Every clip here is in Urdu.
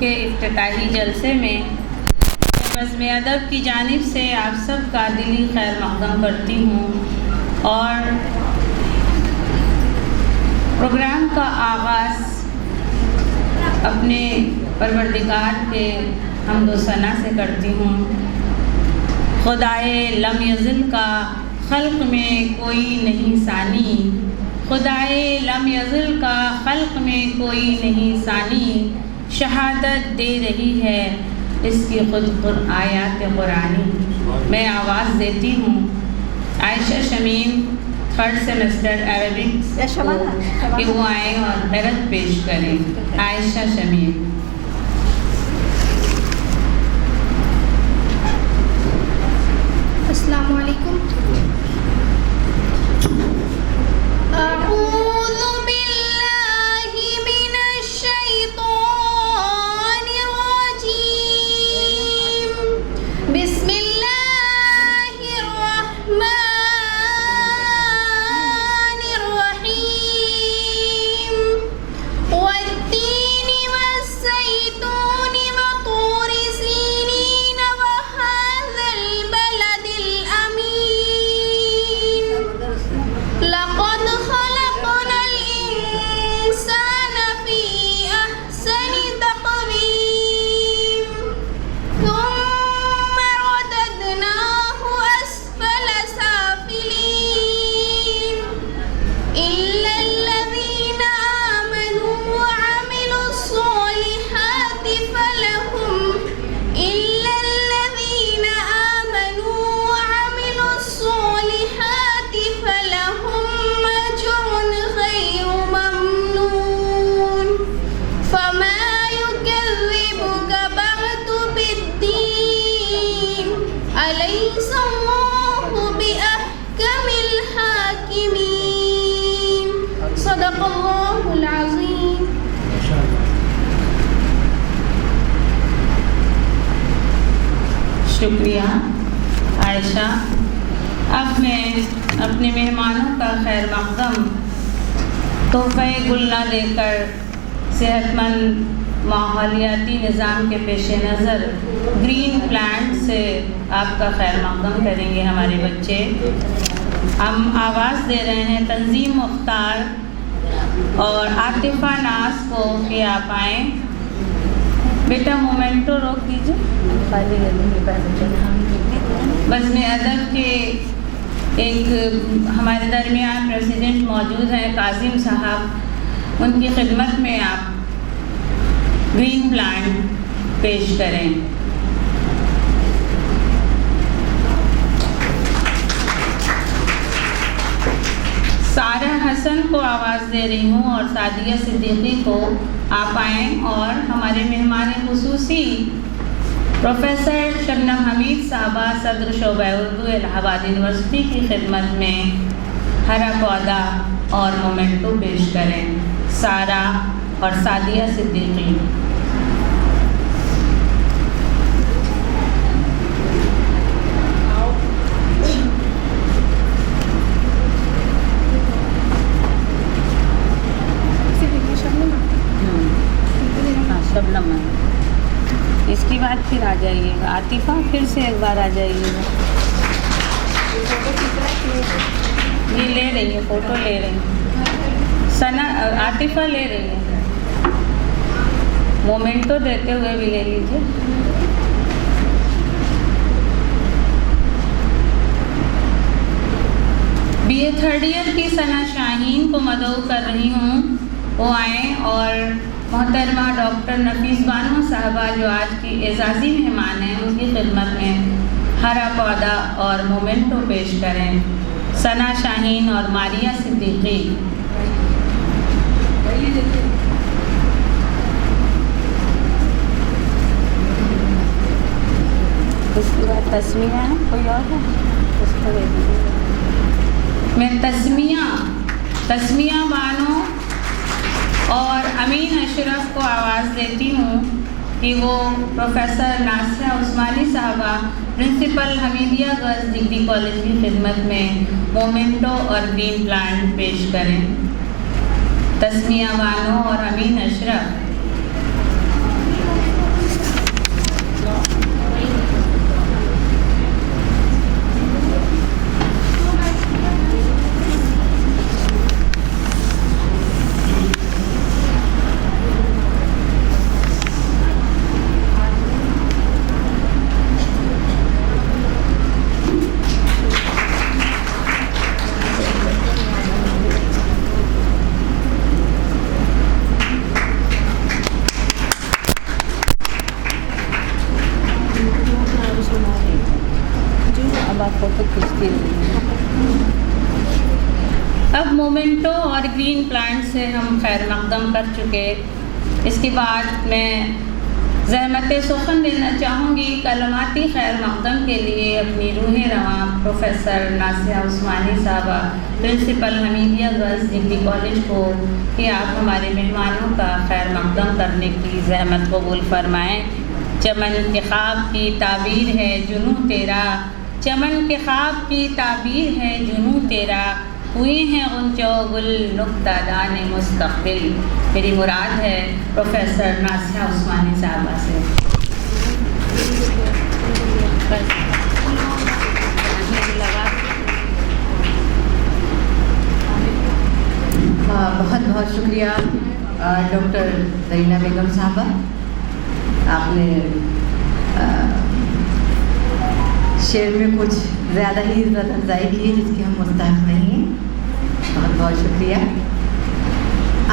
کے افتتاحی جلسے میں بزم ادب کی جانب سے آپ سب کا دلی خیر مقدم کرتی ہوں اور پروگرام کا آغاز اپنے پروردگار کے حمد و ثنا سے کرتی ہوں۔ خدائے لم یزل کا خلق میں کوئی نہیں ثانی، خدائے لم یزل کا خلق میں کوئی نہیں ثانی، شہادت دے رہی ہے اس کی خود آیات قرآنی۔ میں آواز دیتی ہوں عائشہ شمیم، فرسٹ سیمسٹر عربک کہ وہ آئیں اور قرأت پیش کریں۔ عائشہ شمیم۔ السلام علیکم۔ اعوذ باللہ من الشیطان الرجیم، بسم اللہ الرحمن الرحیم، والتین والزیتون وطور سینین وہذا البلد لقد خلقنا الإنسان في أحسن تقويم ثم رددناه أسفل سافلين إلا الذين آمنوا وعملوا الصالحات فلهم أجر غير ممنون، فما يكذبك بعد بالدين، أليس الله بأحكم الحاكمين، صدق الله العظيم۔ شکریہ عائشہ۔ اب میں اپنے مہمانوں کا خیر مقدم تحفہ گلہ دے کر صحت مند ماحولیاتی نظام کے پیش نظر گرین پلانٹ سے آپ کا خیر مقدم کریں گے ہمارے بچے۔ ہم آواز دے رہے ہیں تنظیم مختار اور عاطفہ ناز کو کہ آپ آئیں۔ بیٹا مومنٹو روک دیجیے۔ بزم ادب کے ایک ہمارے درمیان پریزیڈنٹ موجود ہیں کاظم صاحب، ان کی خدمت میں آپ گرین پلانٹ پیش کریں۔ سارہ حسن کو آواز دے رہی ہوں اور سعدیہ صدیقی کو آپ آئیں اور ہمارے مہمان خصوصی پروفیسر شبنم حمید صاحبہ صدر شعبہ اردو الہ آباد یونیورسٹی کی خدمت میں ہرا پودا اور مومنٹو پیش کریں۔ سارہ اور سعدیہ صدیقی۔ شبنم اس کی بعد پھر آ جائیے گا، عاطفہ پھر سے ایک بار آ جائیے گا۔ جی لے رہی ہے، فوٹو لے رہی ہیں، ثنا عاطفہ لے رہی ہے، مومنٹو دیتے ہوئے بھی لے لیجیے۔ بی اے تھرڈ ایئر کی ثنا شاہین کو مدعو کر رہی ہوں، وہ آئیں، اور محترمہ ڈاکٹر نفیس بانو صاحبہ جو آج کی اعزازی مہمان ہیں، ان کی خدمت میں ہرا پودا اور مومنٹو پیش کریں۔ ثنا شاہین اور ماریہ صدیقی۔ اس کے بعد تسمیہ ہے، کوئی اور ہے اس کو دے دیجیے۔ میں تسمیہ بانو اور امین اشرف کو آواز دیتی ہوں کہ وہ پروفیسر ناصرہ عثمانی صاحبہ principal Hamidia girls degree college کی خدمت میں مومنٹو اور گرین پلانٹ پیش کریں۔ تسمیہ بانو اور امین اشرف۔ طلبا فوٹو کھینچتی رہی. اب مومنٹو اور گرین پلانٹ سے ہم خیر مقدم کر چکے. اس کے بعد میں زحمت سخن دینا چاہوں گی کلماتی خیر مقدم کے لیے اپنی روح رواں پروفیسر ناسیہ عثمانی صاحبہ principal Hamidia girls degree college کو کہ آپ ہمارے مہمانوں کا خیر مقدم کرنے کی زحمت قبول فرمائیں. چمن کے خواب کی تعبیر ہے جنوں تیرا، چمن کے خواب کی تعبیر ہے جنوں تیرا، ہوئے ہیں غنچہ و گل نکتہ دان مستقبل. میری مراد ہے پروفیسر ناسیہ عثمانی صاحبہ سے. بہت بہت شکریہ ڈاکٹر زرینہ بیگم صاحبہ. آپ نے شعر میں کچھ زیادہ ہی عزت افزائی کی ہے جس کی ہم مستحق نہیں ہیں. بہت بہت شکریہ.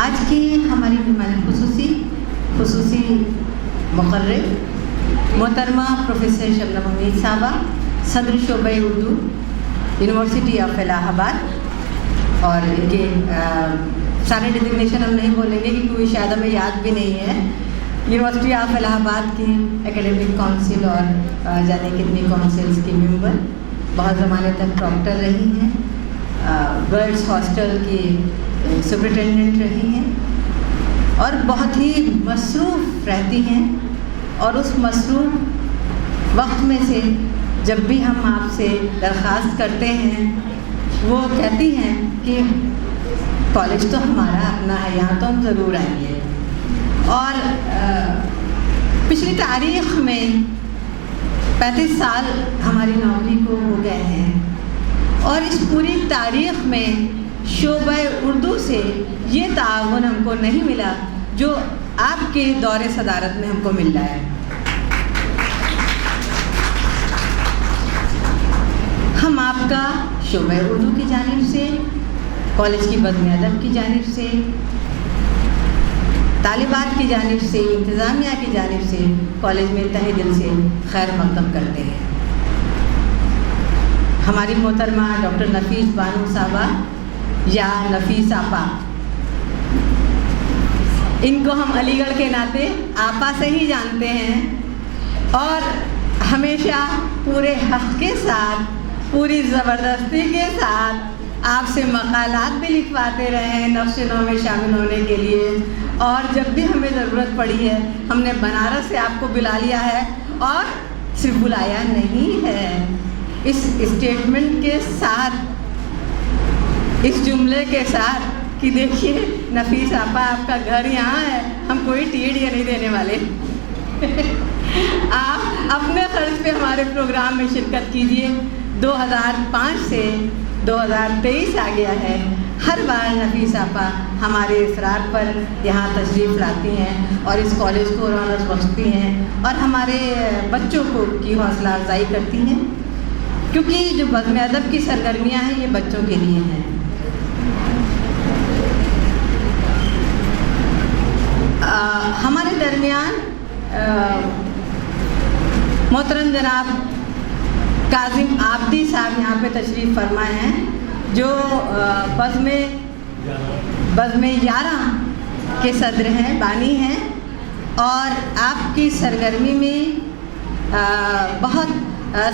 آج کی ہماری مہمان خصوصی مقرر محترمہ پروفیسر شبنم حمید صاحبہ، صدر شعبہ اردو یونیورسٹی آف الہ آباد. اور ان کے سارے ڈیزگنیشن ہم نہیں بولیں گے کیونکہ شاید ہمیں یاد بھی نہیں ہے. یونیورسٹی آف الہ آباد کی اکیڈمک کونسل اور جانے کتنی کونسلس کی ممبر، بہت زمانے تک پروکٹر رہی ہیں، گرلس ہاسٹل کی سپرنٹینڈنٹ رہی ہیں اور بہت ہی مصروف رہتی ہیں. اور اس مصروف وقت میں سے جب بھی ہم آپ سے درخواست کرتے ہیں وہ کہتی ہیں کہ کالج تو ہمارا اپنا ہے، یہاں تو ہم ضرور آئیں گے. اور پچھلی تاریخ میں 35 سال ہماری نوکری کو ہو گئے ہیں اور اس پوری تاریخ میں شعبہ اردو سے یہ تعاون ہم کو نہیں ملا جو آپ کے دور صدارت میں ہم کو مل رہا ہے. ہم آپ کا شعبہ اردو کی جانب سے، کالج کی بزم ادب کی جانب سے، طالبات کی جانب سے، انتظامیہ کی جانب سے کالج میں تہہ دل سے خیر مقدم کرتے ہیں. ہماری محترمہ ڈاکٹر نفیس بانو صاحبہ یا نفیس آپا، ان کو ہم علی گڑھ کے ناطے آپا سے ہی جانتے ہیں اور ہمیشہ پورے حق کے ساتھ، پوری زبردستی کے ساتھ آپ سے مقالات بھی لکھواتے رہے ہیں نفس نو میں شامل ہونے کے لیے. اور جب بھی ہمیں ضرورت پڑی ہے ہم نے بنارس سے آپ کو بلا لیا ہے، اور صرف بلایا نہیں ہے، اس اسٹیٹمنٹ کے ساتھ، اس جملے کے ساتھ کہ دیکھیے نفیس آپا آپ کا گھر یہاں ہے، ہم کوئی ٹیڑیا نہیں دینے والے. آپ اپنے خرچ پہ ہمارے پروگرام میں شرکت کیجیے. 2005 سے 2023 آ گیا ہے. ہر بار نفیس آپا ہمارے اصرار پر یہاں تشریف لاتی ہیں اور اس کالج کو رونق بخشتی ہیں اور ہمارے بچوں کو کی حوصلہ افزائی کرتی ہیں، کیونکہ جو بزم ادب کی سرگرمیاں ہیں یہ بچوں کے لیے ہیں. ہمارے درمیان محترم جناب کاظم عابدی صاحب یہاں پہ تشریف فرمائے ہیں جو بزم 11 کے صدر ہیں، بانی ہیں، اور آپ کی سرگرمی میں بہت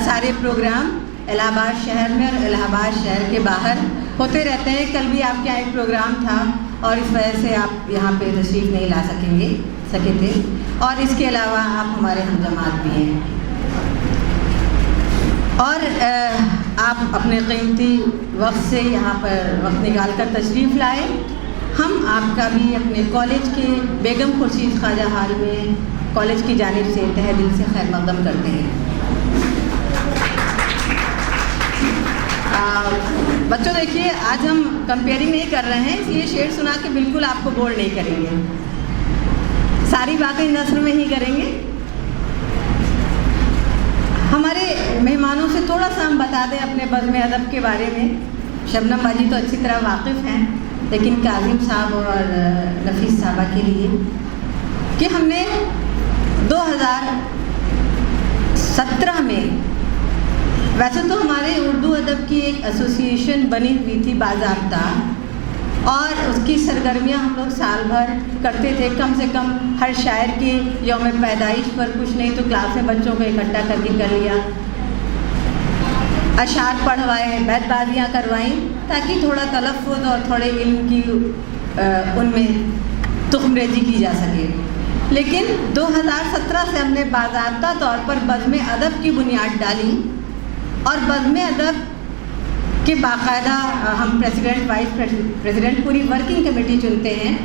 سارے پروگرام الہ آباد شہر میں اور الہ آباد شہر کے باہر ہوتے رہتے ہیں. کل بھی آپ کے یہاں ایک پروگرام تھا اور اس وجہ سے آپ یہاں پہ تشریف نہیں لا سکے تھے. اور اس کے علاوہ آپ ہمارے ہم جماعت بھی ہیں اور آپ اپنے قیمتی وقت سے یہاں پر وقت نکال کر تشریف لائے. ہم آپ کا بھی اپنے کالج کے بیگم خورشید خواجہ ہال میں کالج کی جانب سے تہہ دل سے خیر مقدم کرتے ہیں. بچوں دیکھیے آج ہم کمپیئرنگ نہیں کر رہے ہیں، اس لیے شعر سنا کے بالکل آپ کو بور نہیں کریں گے، ساری باتیں نثر میں ہی کریں گے. ہمارے مہمانوں سے تھوڑا سا ہم بتا دیں اپنے بزم ادب کے بارے میں. شبنم باجی تو اچھی طرح واقف ہیں، لیکن کاظم صاحب اور نفیس صاحبہ کے لیے کہ ہم نے 2017 میں ویسے تو ہمارے اردو ادب کی ایک ایسوسیشن بنی ہوئی تھی باضابطہ، اور اس کی سرگرمیاں ہم لوگ سال بھر کرتے تھے. کم سے کم ہر شاعر کی یوم پیدائش پر کچھ نہیں تو کلاس میں بچوں کو اکٹھا کر کے کر لیا، اشعار پڑھوائے، بیت بازیاں کروائیں تاکہ تھوڑا تلفظ اور تھوڑے علم کی ان میں تخم ریزی کی جا سکے. لیکن 2017 سے ہم نے باضابطہ طور پر بزم ادب کی بنیاد ڈالی، اور بزم ادب کہ باقاعدہ ہم پریزیڈنٹ وائس پریزیڈنٹ پوری ورکنگ کمیٹی چنتے ہیں،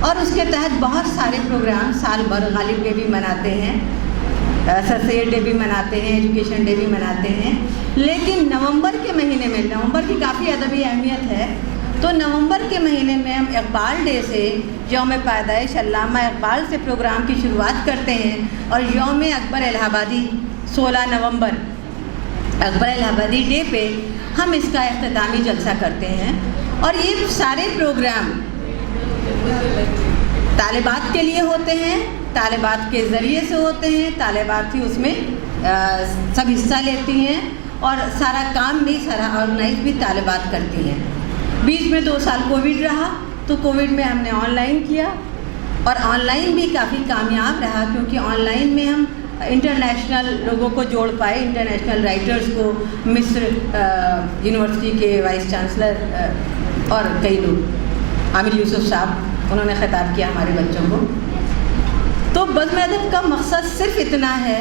اور اس کے تحت بہت سارے پروگرام سال بھر غالب ڈے بھی مناتے ہیں، سر سید ڈے بھی مناتے ہیں، ایجوکیشن ڈے بھی مناتے ہیں. لیکن نومبر کے مہینے میں، نومبر کی کافی ادبی اہمیت ہے، تو نومبر کے مہینے میں ہم اقبال ڈے سے، یوم پیدائش علامہ اقبال سے پروگرام کی شروعات کرتے ہیں. اور یوم اکبر الہ آبادی 16 نومبر اکبر الہ آبادی ڈے پہ ہم اس کا اختتامی جلسہ کرتے ہیں. اور یہ سارے پروگرام طالبات کے لیے ہوتے ہیں، طالبات کے ذریعے سے ہوتے ہیں، طالبات ہی اس میں سب حصہ لیتی ہیں، اور سارا کام بھی، سارا آرگنائز بھی طالبات کرتی ہیں. بیچ میں 2 سال کووڈ رہا، تو کووڈ میں ہم نے آن لائن کیا، اور آن لائن بھی کافی کامیاب رہا، کیونکہ آن لائن میں ہم انٹرنیشنل لوگوں کو جوڑ پائے، انٹرنیشنل رائٹرز کو، مصر یونیورسٹی کے وائس چانسلر اور کئی لوگ، عامر یوسف صاحب، انہوں نے خطاب کیا ہمارے بچوں کو. تو بزم ادب کا مقصد صرف اتنا ہے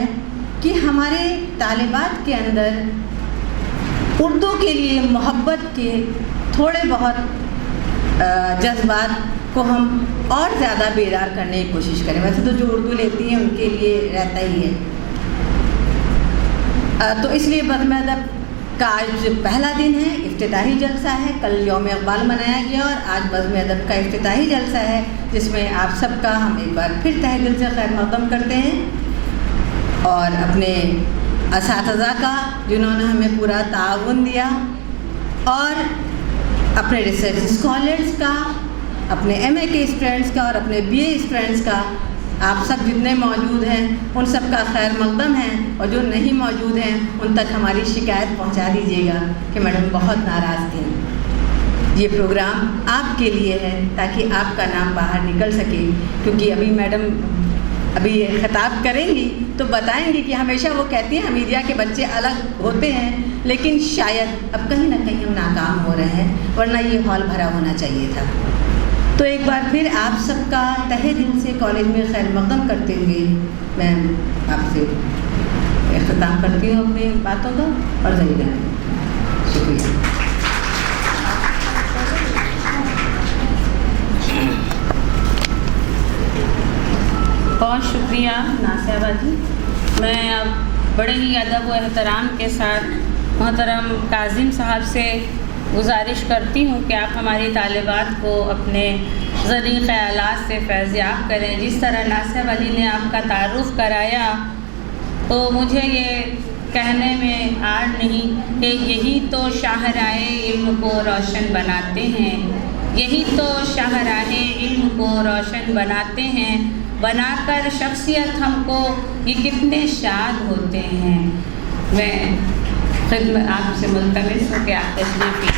کہ ہمارے طالبات کے اندر اردو کے لیے محبت کے تھوڑے بہت جذبات کو ہم اور زیادہ بیدار کرنے کی کوشش کریں. ویسے تو جو اردو لیتی ہیں ان کے لیے رہتا ہی ہے. تو اس لیے بزم ادب کا آج پہلا دن ہے، افتتاحی جلسہ ہے. کل یوم اقبال منایا گیا، اور آج بزم ادب کا افتتاحی جلسہ ہے، جس میں آپ سب کا ہم ایک بار پھر تہہ دل سے خیر مقدم کرتے ہیں، اور اپنے اساتذہ کا جنہوں نے ہمیں پورا تعاون دیا، اور اپنے ریسرچ اسکالرس کا، اپنے ایم اے کے اسٹوڈنٹس کا، اور اپنے بی اے اسٹوڈنٹس کا. آپ سب جتنے موجود ہیں ان سب کا خیر مقدم ہے، اور جو نہیں موجود ہیں ان تک ہماری شکایت پہنچا دیجیے گا کہ میڈم بہت ناراض تھیں. یہ پروگرام آپ کے لیے ہے تاکہ آپ کا نام باہر نکل سکے، کیونکہ ابھی میڈم ابھی یہ خطاب کریں گی تو بتائیں گی کہ ہمیشہ وہ کہتی ہیں حمیدیہ کے بچے الگ ہوتے ہیں، لیکن شاید اب کہیں نہ کہیں ہم ناکام ہو رہے ہیں، ورنہ یہ ہال بھرا ہونا چاہیے تھا. تو ایک بار پھر آپ سب کا تہہ دل سے کالج میں خیر مقدم کرتے ہوئے میں آپ سے اختتام کرتی ہوں اپنی باتوں کا، اور ضرور شکریہ. بہت شکریہ ناصیہ جی. میں اب بڑے ہی ادب و احترام کے ساتھ محترم کاظم صاحب سے گزارش کرتی ہوں کہ آپ ہماری طالبات کو اپنے ذری خیالات سے فیضیاب کریں. جس طرح ناصیہ جی نے آپ کا تعارف کرایا تو مجھے یہ کہنے میں آڑ نہیں کہ یہی تو شاہراہ علم کو روشن بناتے ہیں، یہی تو شاہراہ علم کو روشن بناتے ہیں. بنا کر شخصیت ہم کو یہ کتنے شاد ہوتے ہیں. میں خدمت آپ سے ملتمس ہوں کہ آپ تشریف لیں.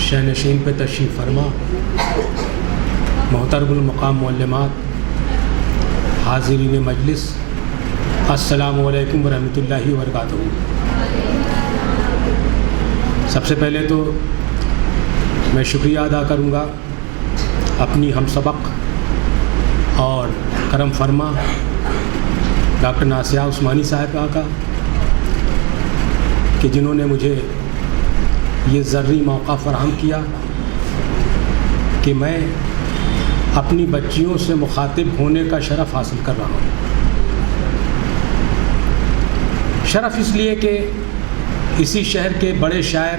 شہنشین پہ تشریف فرما، محترم المقام معلمات، حاضرین مجلس، السلام علیکم ورحمۃ اللہ وبرکاتہ. سب سے پہلے تو میں شکریہ ادا کروں گا اپنی ہم سبق اور کرم فرما ڈاکٹر ناصیہ عثمانی صاحبہ کا، کہ جنہوں نے مجھے یہ ذری موقع فراہم کیا کہ میں اپنی بچیوں سے مخاطب ہونے کا شرف حاصل کر رہا ہوں. شرف اس لیے کہ اسی شہر کے بڑے شاعر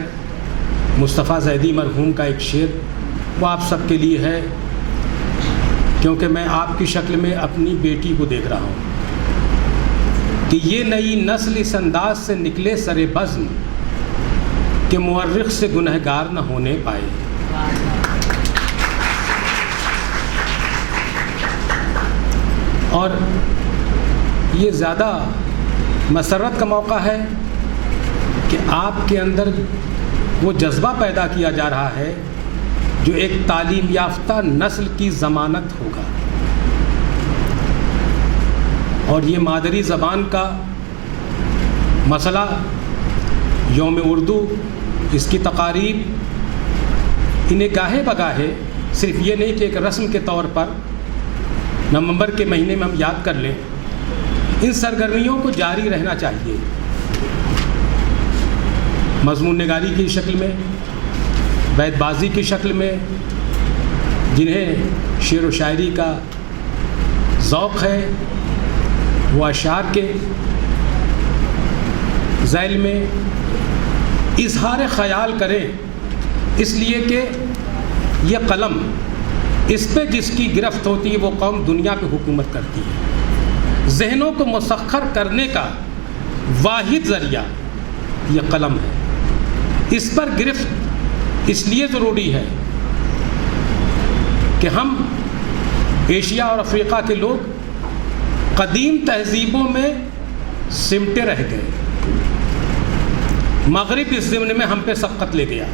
مصطفیٰ زیدی مرحوم کا ایک شعر وہ آپ سب کے لیے ہے، کیونکہ میں آپ کی شکل میں اپنی بیٹی کو دیکھ رہا ہوں کہ یہ نئی نسل اس انداز سے نکلے سر بزم کہ مورخ سے گنہگار نہ ہونے پائے۔ اور یہ زیادہ مسرت کا موقع ہے کہ آپ کے اندر وہ جذبہ پیدا کیا جا رہا ہے جو ایک تعلیم یافتہ نسل کی ضمانت ہوگا۔ اور یہ مادری زبان کا مسئلہ، یوم اردو، اس کی تقاریب، انہیں گاہے بگاہے صرف یہ نہیں کہ ایک رسم کے طور پر نومبر کے مہینے میں ہم یاد کر لیں، ان سرگرمیوں کو جاری رہنا چاہیے، مضمون نگاری کی شکل میں، بیت بازی کی شکل میں، جنہیں شعر و شاعری کا ذوق ہے وہ اشعار کے ذیل میں اظہار خیال کریں، اس لیے کہ یہ قلم، اس پہ جس کی گرفت ہوتی ہے وہ قوم دنیا پہ حکومت کرتی ہے۔ ذہنوں کو مسخر کرنے کا واحد ذریعہ یہ قلم ہے۔ اس پر گرفت اس لیے ضروری ہے کہ ہم ایشیا اور افریقہ کے لوگ قدیم تہذیبوں میں سمٹے رہ گئے، مغرب اس ضمن میں ہم پہ سبقت لے گیا،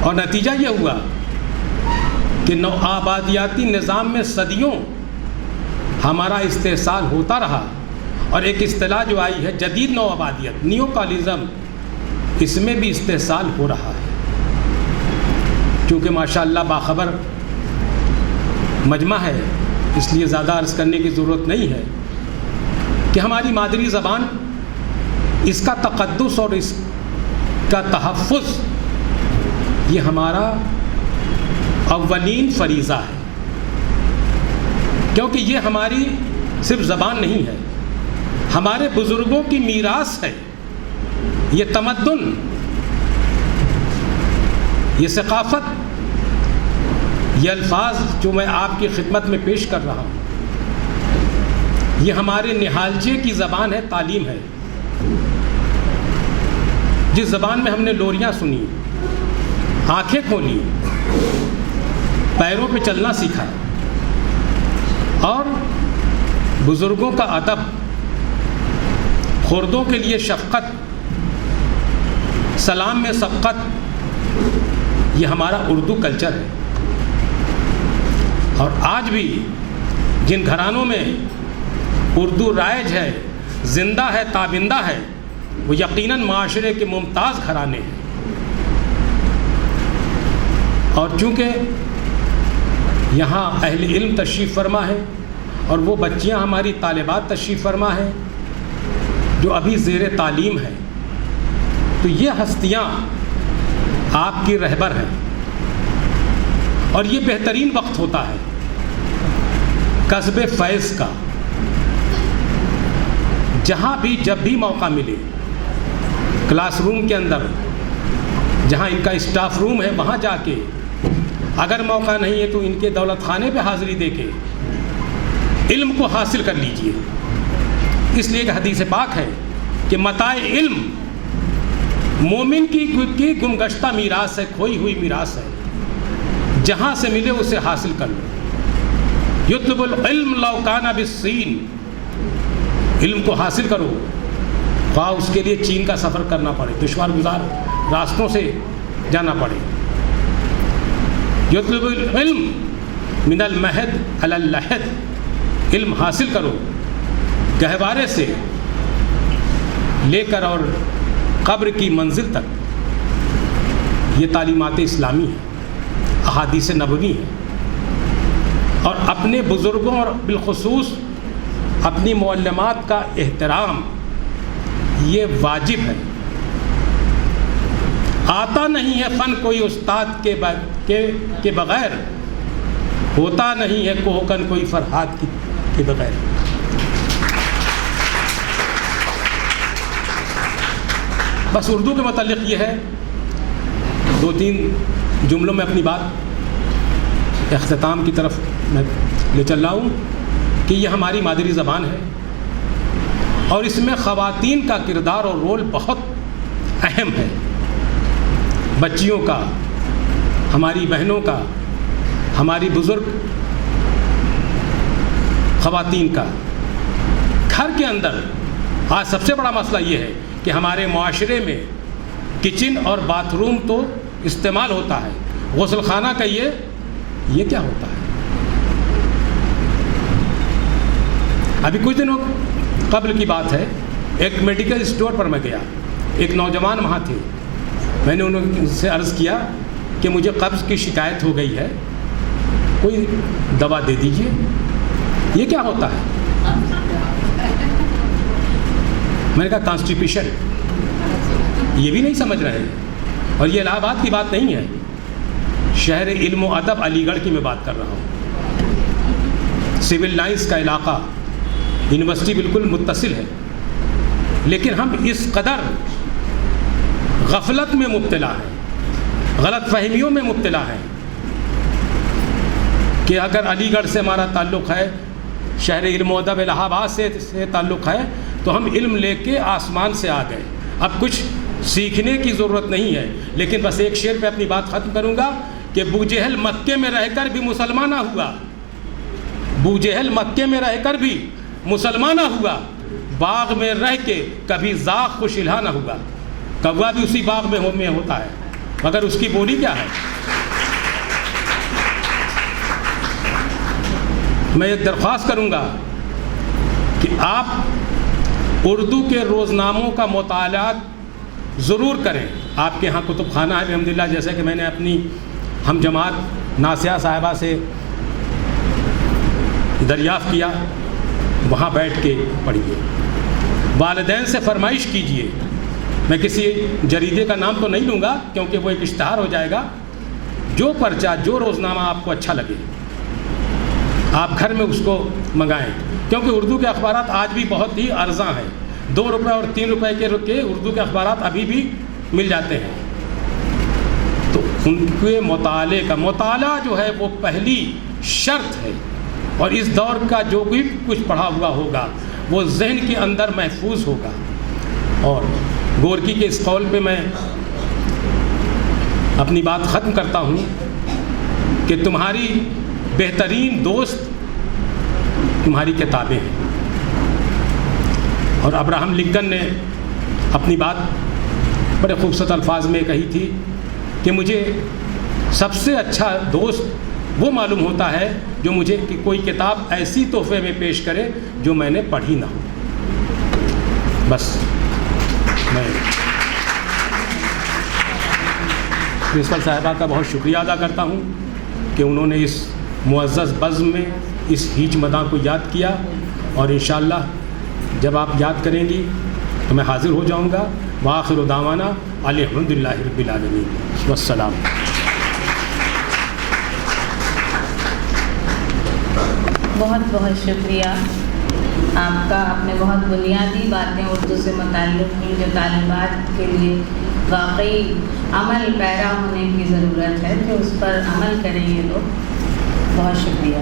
اور نتیجہ یہ ہوا کہ نوآبادیاتی نظام میں صدیوں ہمارا استحصال ہوتا رہا، اور ایک اصطلاح جو آئی ہے جدید نوآبادیت، نیو کالزم، اس میں بھی استحصال ہو رہا ہے۔ چونکہ ماشاءاللہ باخبر مجمع ہے، اس لیے زیادہ عرض کرنے کی ضرورت نہیں ہے کہ ہماری مادری زبان، اس کا تقدس اور اس کا تحفظ، یہ ہمارا اولین فریضہ ہے، کیونکہ یہ ہماری صرف زبان نہیں ہے، ہمارے بزرگوں کی میراث ہے، یہ تمدن، یہ ثقافت، یہ الفاظ جو میں آپ کی خدمت میں پیش کر رہا ہوں، یہ ہمارے نہالچے کی زبان ہے، تعلیم ہے، جس زبان میں ہم نے لوریاں سنی، آنکھیں کھولی، پیروں پہ چلنا سیکھا، اور بزرگوں کا ادب، خردوں کے لیے شفقت، سلام میں سبقت، یہ ہمارا اردو کلچر ہے۔ اور آج بھی جن گھرانوں میں اردو رائج ہے، زندہ ہے، تابندہ ہے، وہ یقیناً معاشرے کے ممتاز گھرانے ہیں۔ اور چونکہ یہاں اہل علم تشریف فرما ہے، اور وہ بچیاں ہماری طالبات تشریف فرما ہے جو ابھی زیر تعلیم ہیں، تو یہ ہستیاں آپ کی رہبر ہیں، اور یہ بہترین وقت ہوتا ہے کسب فیض کا۔ جہاں بھی جب بھی موقع ملے، کلاس روم کے اندر جہاں ان کا اسٹاف روم ہے وہاں جا کے، اگر موقع نہیں ہے تو ان کے دولت خانے پہ حاضری دے کے علم کو حاصل کر لیجئے، اس لیے کہ حدیث پاک ہے کہ متاع علم مومن کی گمگشتہ میراث ہے، کھوئی ہوئی میراث ہے، جہاں سے ملے اسے حاصل کر لو۔ یطلب العلم لو کان بالصین، علم کو حاصل کرو، خواہ اس کے لیے چین کا سفر کرنا پڑے، دشوار گزار راستوں سے جانا پڑے۔ یطلب العلم من المہد علی اللحد، علم حاصل کرو گہوارے سے لے کر اور قبر کی منزل تک۔ یہ تعلیمات اسلامی ہیں، احادیث نبوی ہیں، اور اپنے بزرگوں اور بالخصوص اپنی معلمات کا احترام یہ واجب ہے۔ آتا نہیں ہے فن کوئی استاد کے بغیر، ہوتا نہیں ہے کوہکن کوئی فرحات کے بغیر۔ بس اردو کے متعلق یہ ہے، دو تین جملوں میں اپنی بات اختتام کی طرف میں لے چل رہا ہوں کہ یہ ہماری مادری زبان ہے، اور اس میں خواتین کا کردار اور رول بہت اہم ہے، بچیوں کا، ہماری بہنوں کا، ہماری بزرگ خواتین کا۔ گھر کے اندر آج سب سے بڑا مسئلہ یہ ہے کہ ہمارے معاشرے میں کچن اور باتھ روم تو استعمال ہوتا ہے، غسل خانہ کا یہ کیا ہوتا ہے؟ ابھی کچھ دنوں قبل کی بات ہے، ایک میڈیکل اسٹور پر میں گیا، ایک نوجوان وہاں تھے، میں نے ان سے عرض کیا کہ مجھے قبض کی شکایت ہو گئی ہے، کوئی دوا دے دیجئے۔ یہ کیا ہوتا ہے؟ میں نے کہا کانسٹیپیشن، یہ بھی نہیں سمجھ رہے ہیں۔ اور یہ الہ آباد کی بات نہیں ہے، شہر علم و ادب علی گڑھ کی میں بات کر رہا ہوں، سول لائنس کا علاقہ، یونیورسٹی بالکل متصل ہے، لیکن ہم اس قدر غفلت میں مبتلا ہیں، غلط فہمیوں میں مبتلا ہیں کہ اگر علی گڑھ سے ہمارا تعلق ہے، شہر علم و ادب الہ آباد سے تعلق ہے، تو ہم علم لے کے آسمان سے آ گئے، اب کچھ سیکھنے کی ضرورت نہیں ہے۔ لیکن بس ایک شعر پہ اپنی بات ختم کروں گا کہ ابو جہل مکے میں رہ کر بھی مسلمان نہ ہوا، ابو جہل مکے میں رہ کر بھی مسلمان نہ ہوا، باغ میں رہ کے کبھی زاغ خوش الہا نہ ہوا۔ کوا بھی اسی باغ میں ہوتا ہے، مگر اس کی بولی کیا ہے؟ میں یہ درخواست کروں گا کہ آپ اردو کے روزناموں کا مطالعہ ضرور کریں۔ آپ کے ہاں کتب خانہ ہے الحمدللہ، جیسے کہ میں نے اپنی ہم جماعت ناسیہ صاحبہ سے دریافت کیا، وہاں بیٹھ کے پڑھیے، والدین سے فرمائش کیجیے۔ میں کسی جریدے کا نام تو نہیں لوں گا کیونکہ وہ ایک اشتہار ہو جائے گا، جو پرچہ جو روزنامہ آپ کو اچھا لگے آپ گھر میں اس کو منگائیں، کیونکہ اردو کے اخبارات آج بھی بہت ہی ارزاں ہیں، 2 روپے اور 3 روپے کے اردو کے اخبارات ابھی بھی مل جاتے ہیں۔ تو ان کے مطالعے کا مطالعہ جو ہے وہ پہلی شرط ہے، اور اس دور کا جو بھی کچھ پڑھا ہوا ہوگا وہ ذہن کے اندر محفوظ ہوگا۔ اور گورکی کے اس قول پہ میں اپنی بات ختم کرتا ہوں کہ تمہاری بہترین دوست تمہاری کتابیں ہیں۔ اور ابراہم لنکن نے اپنی بات بڑے خوبصورت الفاظ میں کہی تھی کہ مجھے سب سے اچھا دوست وہ معلوم ہوتا ہے جو مجھے کوئی کتاب ایسی تحفے میں پیش کرے جو میں نے پڑھی نہ ہو۔ بس میں پرنسپل صاحبہ کا بہت شکریہ ادا کرتا ہوں کہ انہوں نے اس معزز بزم میں اس ہیچ مداح کو یاد کیا، اور انشاءاللہ جب آپ یاد کریں گی تو میں حاضر ہو جاؤں گا۔ وآخر دعوانا الحمدللہ رب العالمین، والسلام۔ بہت بہت شکریہ آپ کا، آپ نے بہت بنیادی باتیں اردو سے متعلق کی جو طالبات کے لیے واقعی عمل پیرا ہونے کی ضرورت ہے، کہ اس پر عمل کریں یہ لوگ۔ بہت شکریہ۔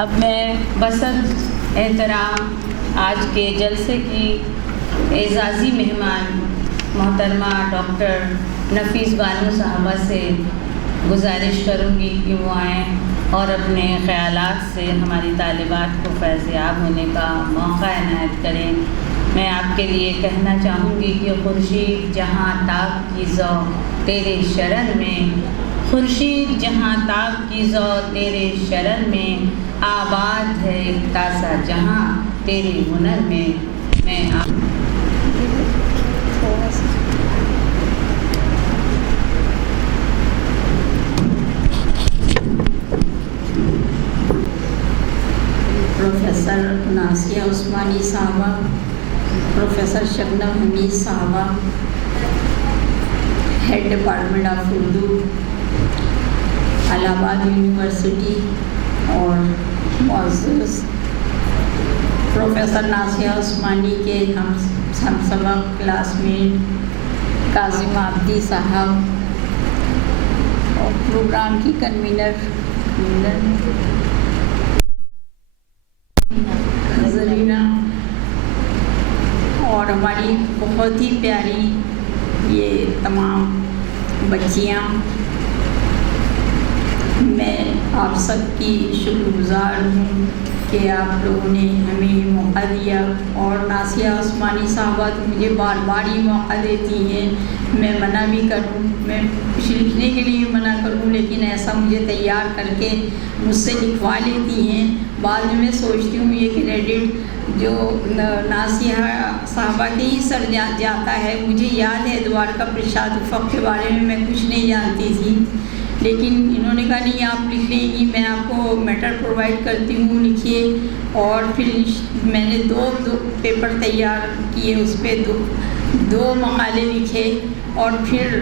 اب میں بسط احترام آج کے جلسے کی اعزازی مہمان محترمہ ڈاکٹر نفیس بانو صاحبہ سے گزارش کروں گی کہ وہ آئیں اور اپنے خیالات سے ہماری طالبات کو فیض یاب ہونے کا موقع عنایت کریں۔ میں آپ کے لیے کہنا چاہوں گی کہ خورشید جہاں تاب کی ذو تیرے شرن میں، خورشید جہاں تاب کی ذو تیرے شرن میں، آباد ہے ایک تازہ جہاں تیرے ہنر میں۔ میں پروفیسر ناسیہ عثمانی صاحبہ، پروفیسر شبنم حمید صاحبہ، ہیڈ ڈپارٹمنٹ آف اردو الہ آباد یونیورسٹی، اور معزز پروفیسر ناسیہ عثمانی کے ہم سبق کلاس میٹ کاظم عابدی صاحب، اور پروگرام کی کنوینر اور ہماری بہت ہی پیاری یہ تمام بچیاں، میں آپ سب کی شکر گزار ہوں کہ آپ لوگوں نے ہمیں یہ موقع دیا، اور ناسیہ عثمانی صاحبہ تو مجھے بار بار ہی موقع دیتی ہیں، میں منع بھی کروں، میں کچھ لکھنے کے لیے منع کروں، لیکن ایسا مجھے تیار کر کے مجھ سے لکھوا لیتی ہیں۔ بعد میں سوچتی ہوں یہ کریڈٹ جو ناسیہ صاحبہ کے ہی سر جاتا ہے۔ مجھے یاد ہے دوارکا پرساد افق کے بارے میں کچھ نہیں جانتی تھی، لیکن انہوں نے کہا نہیں آپ لکھ لیں گی، میں آپ کو میٹر پرووائڈ کرتی ہوں، لکھیے۔ اور پھر میں نے دو پیپر تیار کیے، اس پہ دو مقالے لکھے، اور پھر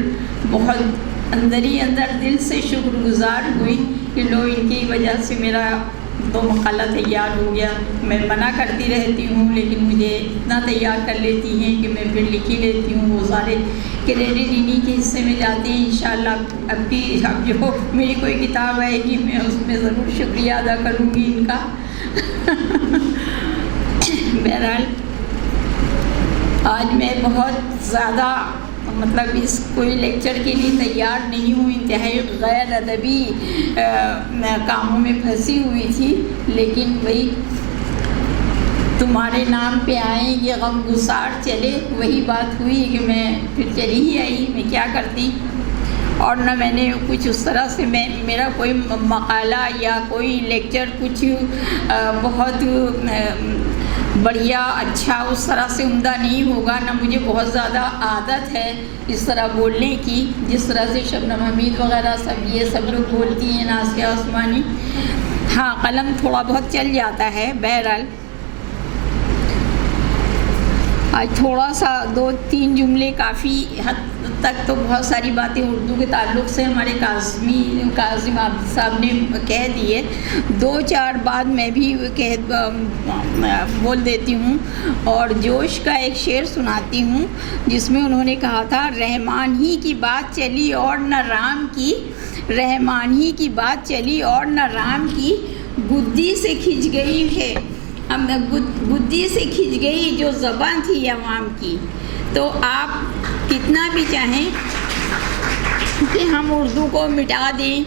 بہت اندر ہی اندر دل سے شکر گزار ہوئی کہ لو ان کی وجہ سے میرا 2 مقالہ تیار ہو گیا۔ میں منع کرتی رہتی ہوں، لیکن مجھے اتنا تیار کر لیتی ہیں کہ میں پھر لکھ ہی لیتی ہوں۔ وہ سارے کریڈٹ انہی کے حصے میں جاتے ہیں۔ انشاءاللہ اب جو میری کوئی کتاب آئے گی میں اس میں ضرور شکریہ ادا کروں گی ان کا۔ بہرحال آج میں بہت زیادہ اس کوئی لیکچر کے لیے تیار نہیں ہوں، انتہائی غیر ادبی کاموں میں پھنسی ہوئی تھی، لیکن وہی تمہارے نام پہ آئیں یہ غم گسار چلے، وہی بات ہوئی کہ میں پھر چلی ہی آئی، میں کیا کرتی۔ اور نہ میں نے کچھ اس طرح سے میرا کوئی مقالہ یا کوئی لیکچر کچھ بہت بڑھیا اچھا اس طرح سے عمدہ نہیں ہوگا، نہ مجھے بہت زیادہ عادت ہے اس طرح بولنے کی جس طرح سے شبنم حمید وغیرہ سب لوگ بولتی ہیں، ناسیہ عثمانی۔ ہاں قلم تھوڑا بہت چل جاتا ہے۔ بہرحال آج تھوڑا سا 2-3 جملے کافی حد تک تو بہت ساری باتیں اردو کے تعلق سے ہمارے کاظم عابد صاحب نے کہہ دیے، 2-4 بات میں بھی بول دیتی ہوں۔ اور جوش کا ایک شعر سناتی ہوں جس میں انہوں نے کہا تھا، رحمان ہی کی بات چلی اور نہ رام کی، رحمان ہی کی بات چلی اور نہ رام کی، گدی سے کھنچ گئی ہے گدی سے کھنچ گئی جو زبان تھی عوام کی۔ تو آپ کتنا بھی چاہیں کہ ہم اردو کو مٹا دیں،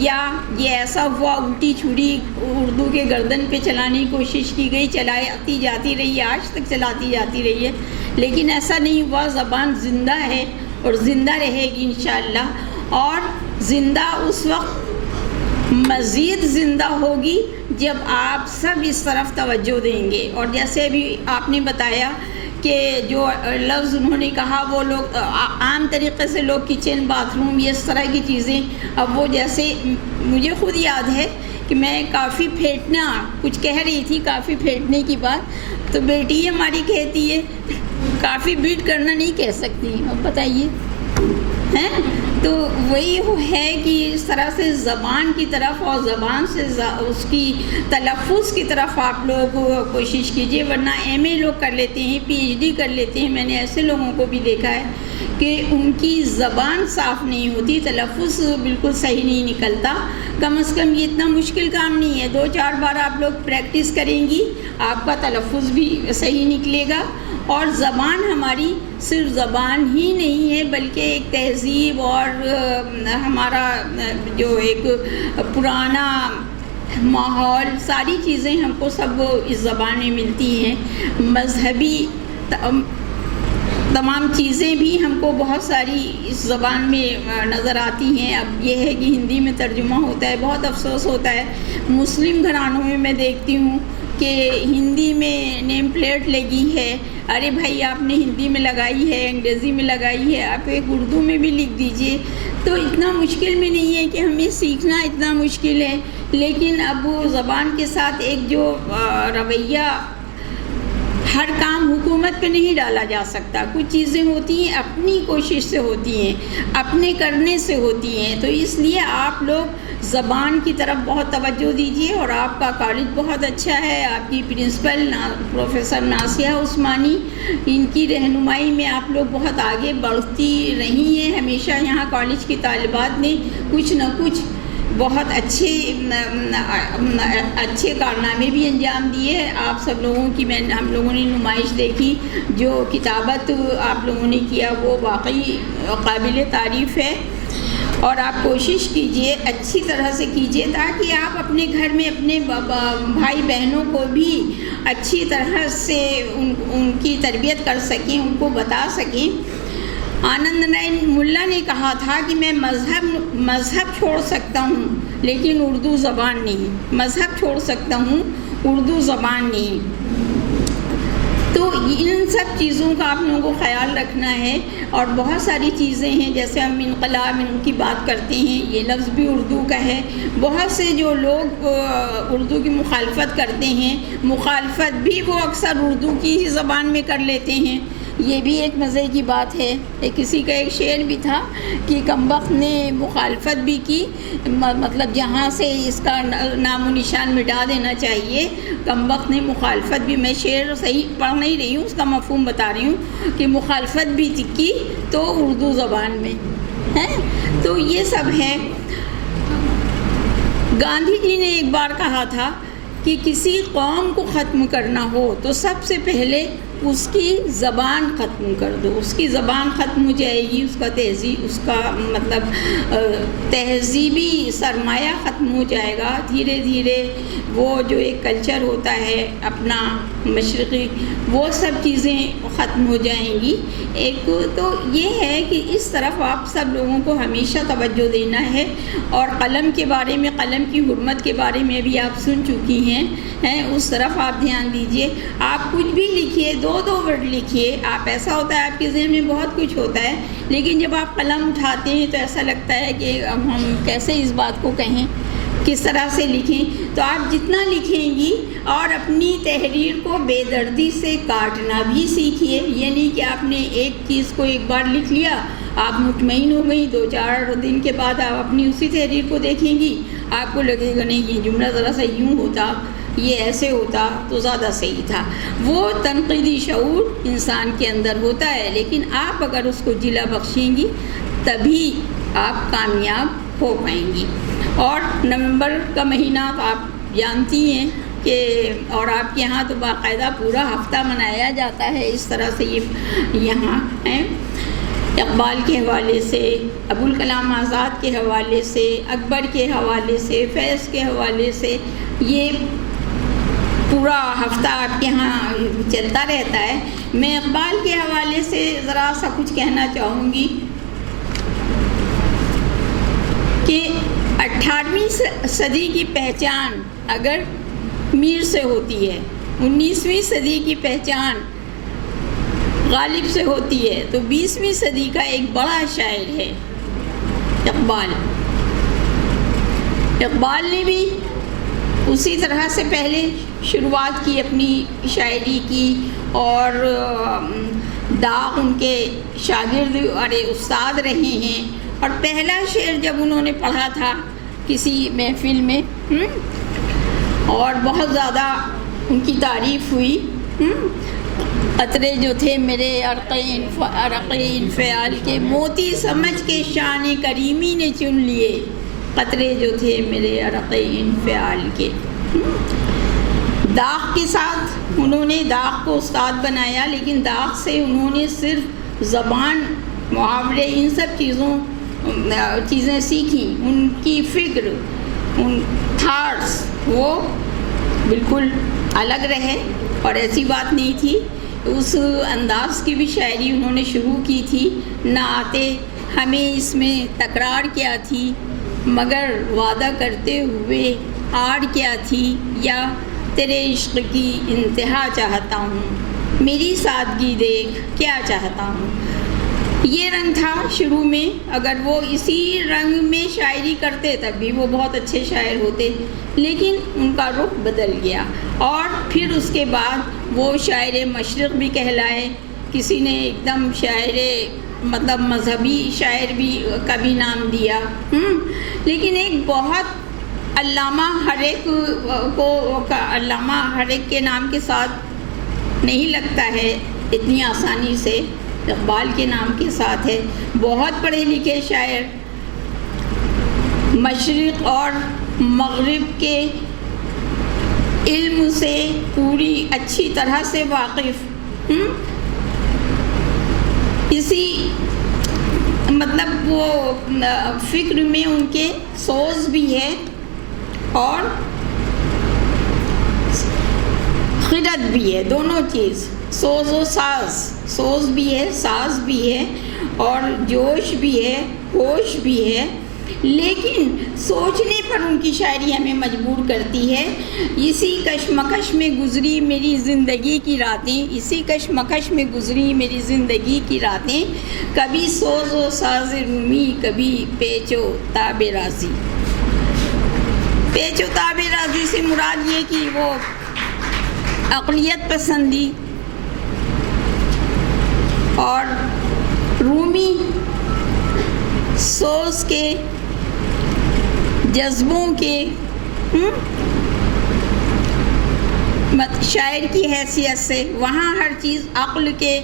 یا یہ ایسا ہوا الٹی چھری اردو کے گردن پہ چلانے کی کوشش کی گئی، چلاتی جاتی رہی ہے، آج تک چلاتی جاتی رہی ہے، لیکن ایسا نہیں ہوا۔ زبان زندہ ہے اور زندہ رہے گی انشاءاللہ، اور زندہ اس وقت مزید زندہ ہوگی جب آپ سب اس طرف توجہ دیں گے۔ اور جیسے ابھی آپ نے بتایا کہ جو لفظ انہوں نے کہا وہ لوگ عام طریقے سے لوگ کچن باتھ روم یہ اس طرح کی چیزیں، اب وہ جیسے مجھے خود یاد ہے کہ میں کافی پھینٹنا کچھ کہہ رہی تھی، کافی پھینٹنے کی بات، تو بیٹی ہماری کہتی ہے کافی بیٹ کرنا نہیں کہہ سکتی، اب بتائیے ہیں۔ تو وہی ہے کہ اس طرح سے زبان کی طرف اور زبان سے اس کی تلفظ کی طرف آپ لوگ کوشش کیجئے، ورنہ ایم اے لوگ کر لیتے ہیں، پی ایچ ڈی کر لیتے ہیں، میں نے ایسے لوگوں کو بھی دیکھا ہے کہ ان کی زبان صاف نہیں ہوتی، تلفظ بالکل صحیح نہیں نکلتا۔ کم از کم یہ اتنا مشکل کام نہیں ہے، 2-4 بار آپ لوگ پریکٹس کریں گی، آپ کا تلفظ بھی صحیح نکلے گا۔ اور زبان ہماری صرف زبان ہی نہیں ہے بلکہ ایک تہذیب اور ہمارا جو ایک پرانا ماحول، ساری چیزیں ہم کو سب اس زبان میں ملتی ہیں۔ مذہبی تمام چیزیں بھی ہم کو بہت ساری اس زبان میں نظر آتی ہیں۔ اب یہ ہے کہ ہندی میں ترجمہ ہوتا ہے، بہت افسوس ہوتا ہے مسلم گھرانوں میں میں دیکھتی ہوں کہ ہندی میں نیم پلیٹ لگی ہے، ارے بھائی آپ نے ہندی میں لگائی ہے، انگریزی میں لگائی ہے، آپ ایک اردو میں بھی لکھ دیجئے۔ تو اتنا مشکل میں نہیں ہے کہ ہمیں سیکھنا اتنا مشکل ہے، لیکن اب وہ زبان کے ساتھ ایک جو رویہ، ہر کام حکومت پہ نہیں ڈالا جا سکتا، کچھ چیزیں ہوتی ہیں اپنی کوشش سے ہوتی ہیں، اپنے کرنے سے ہوتی ہیں، تو اس لیے آپ لوگ زبان کی طرف بہت توجہ دیجیے۔ اور آپ کا کالج بہت اچھا ہے، آپ کی پرنسپل پروفیسر ناسیہ عثمانی، ان کی رہنمائی میں آپ لوگ بہت آگے بڑھتی رہی ہیں۔ ہمیشہ یہاں کالج کی طالبات نے کچھ نہ کچھ بہت اچھے کارنامے بھی انجام دیے. آپ سب لوگوں کی ہم لوگوں نے نمائش دیکھی، جو کتابت آپ لوگوں نے کیا وہ واقعی قابل تعریف ہے. اور آپ کوشش کیجئے، اچھی طرح سے کیجئے، تاکہ آپ اپنے گھر میں اپنے بھائی بہنوں کو بھی اچھی طرح سے ان کی تربیت کر سکیں، ان کو بتا سکیں. آنند نائن ملا نے کہا تھا کہ میں مذہب چھوڑ سکتا ہوں لیکن اردو زبان نہیں، مذہب چھوڑ سکتا ہوں اردو زبان نہیں. تو ان سب چیزوں کا آپ لوگوں کو خیال رکھنا ہے. اور بہت ساری چیزیں ہیں، جیسے ہم انقلاب ان کی بات کرتے ہیں، یہ لفظ بھی اردو کا ہے. بہت سے جو لوگ اردو کی مخالفت کرتے ہیں، مخالفت بھی وہ اکثر اردو کی ہی زبان میں کر لیتے ہیں. یہ بھی ایک مزے کی بات ہے. کسی کا ایک شعر بھی تھا کہ کمبخت نے مخالفت بھی کی، مطلب جہاں سے اس کا نام و نشان مٹا دینا چاہیے. کمبخت نے مخالفت بھی، میں شعر صحیح پڑھ نہیں رہی ہوں، اس کا مفہوم بتا رہی ہوں کہ مخالفت بھی کی تو اردو زبان میں ہے. تو یہ سب ہے. گاندھی جی نے ایک بار کہا تھا کہ کسی قوم کو ختم کرنا ہو تو سب سے پہلے اس کی زبان ختم کر دو. اس کی زبان ختم ہو جائے گی، اس کا مطلب تہذیبی سرمایہ ختم ہو جائے گا. دھیرے دھیرے وہ جو ایک کلچر ہوتا ہے اپنا مشرقی، وہ سب چیزیں ختم ہو جائیں گی. ایک تو یہ ہے کہ اس طرف آپ سب لوگوں کو ہمیشہ توجہ دینا ہے. اور قلم کے بارے میں، قلم کی حرمت کے بارے میں بھی آپ سن چکی ہیں، اس طرف آپ دھیان دیجئے. آپ کچھ بھی لکھیے، دو ورڈ لکھیے. آپ ایسا ہوتا ہے آپ کے ذہن میں بہت کچھ ہوتا ہے، لیکن جب آپ قلم اٹھاتے ہیں تو ایسا لگتا ہے کہ اب ہم کیسے اس بات کو کہیں، کس طرح سے لکھیں. تو آپ جتنا لکھیں گی اور اپنی تحریر کو بے دردی سے کاٹنا بھی سیکھیے. یہ نہیں کہ آپ نے ایک چیز کو ایک بار لکھ لیا، آپ مطمئن ہو گئی، 2-4 دن کے بعد آپ اپنی اسی تحریر کو دیکھیں گی، آپ کو لگے گا نہیں یہ جملہ ذرا سا یوں ہوتا، یہ ایسے ہوتا تو زیادہ صحیح تھا. وہ تنقیدی شعور انسان کے اندر ہوتا ہے، لیکن آپ اگر اس کو جلا بخشیں گی تبھی آپ کامیاب ہو پائیں گی. اور نومبر کا مہینہ آپ جانتی ہیں کہ اور آپ کے یہاں تو باقاعدہ پورا ہفتہ منایا جاتا ہے اس طرح سے. یہ یہاں ہیں اقبال کے حوالے سے، ابوالکلام آزاد کے حوالے سے، اکبر کے حوالے سے، فیض کے حوالے سے، یہ پورا ہفتہ آپ کے ہاں چلتا رہتا ہے. میں اقبال کے حوالے سے ذرا سا کچھ کہنا چاہوں گی کہ 18ویں صدی کی پہچان اگر میر سے ہوتی ہے، 19ویں صدی کی پہچان غالب سے ہوتی ہے، تو 20ویں صدی کا ایک بڑا شاعر ہے اقبال. اقبال نے بھی اسی طرح سے پہلے شروعات کی اپنی شاعری کی، اور داغ ان کے شاگرد اور استاد رہے ہیں. اور پہلا شعر جب انہوں نے پڑھا تھا کسی محفل میں اور بہت زیادہ ان کی تعریف ہوئی. قطرے جو تھے میرے عرق انفعال کے، موتی سمجھ کے شان کریمی نے چن لیے. قطرے جو تھے میرے عرق انفعال کے. داغ کے ساتھ انہوں نے داغ کو استاد بنایا، لیکن داغ سے انہوں نے صرف زبان، محاورے، ان سب چیزیں سیکھیں. ان کی فکر، ان تھاٹس وہ بالکل الگ رہے، اور ایسی بات نہیں تھی. اس انداز کی بھی شاعری انہوں نے شروع کی تھی. نہ آتے ہمیں اس میں تکرار کیا تھی، مگر وعدہ کرتے ہوئے آڑ کیا تھی، یا تیرے عشق کی انتہا چاہتا ہوں، میری سادگی دیکھ کیا چاہتا ہوں. یہ رنگ تھا شروع میں. اگر وہ اسی رنگ میں شاعری کرتے تب بھی وہ بہت اچھے شاعر ہوتے، لیکن ان کا رخ بدل گیا. اور پھر اس کے بعد وہ شاعر مشرق بھی کہلائے. کسی نے ایک دم شاعر مطلب مذہبی شاعر بھی کا بھی نام دیا. لیکن ایک بہت علامہ علامہ ہر ایک کے نام کے ساتھ نہیں لگتا ہے اتنی آسانی سے. اقبال کے نام کے ساتھ ہے. بہت پڑھے لکھے شاعر مشرق اور مغرب کے علم سے پوری اچھی طرح سے واقف، اسی مطلب وہ فکر میں ان کے سوز بھی ہے اور خرد بھی ہے، دونوں چیز، سوز و ساز، سوز بھی ہے، ساز بھی ہے، اور جوش بھی ہے، ہوش بھی ہے، لیکن سوچنے پر ان کی شاعری ہمیں مجبور کرتی ہے۔ اسی کشمکش میں گزری میری زندگی کی راتیں، اسی کشمکش میں گزری میری زندگی کی راتیں، کبھی سوز و ساز رومی، کبھی پیچ و تاب رازی۔ پیچ و تاب رازی سے مراد یہ کہ وہ اقلیت پسندی اور رومی سوز کے، جذبوں کے، شاعر کی حیثیت سے وہاں ہر چیز عقل کے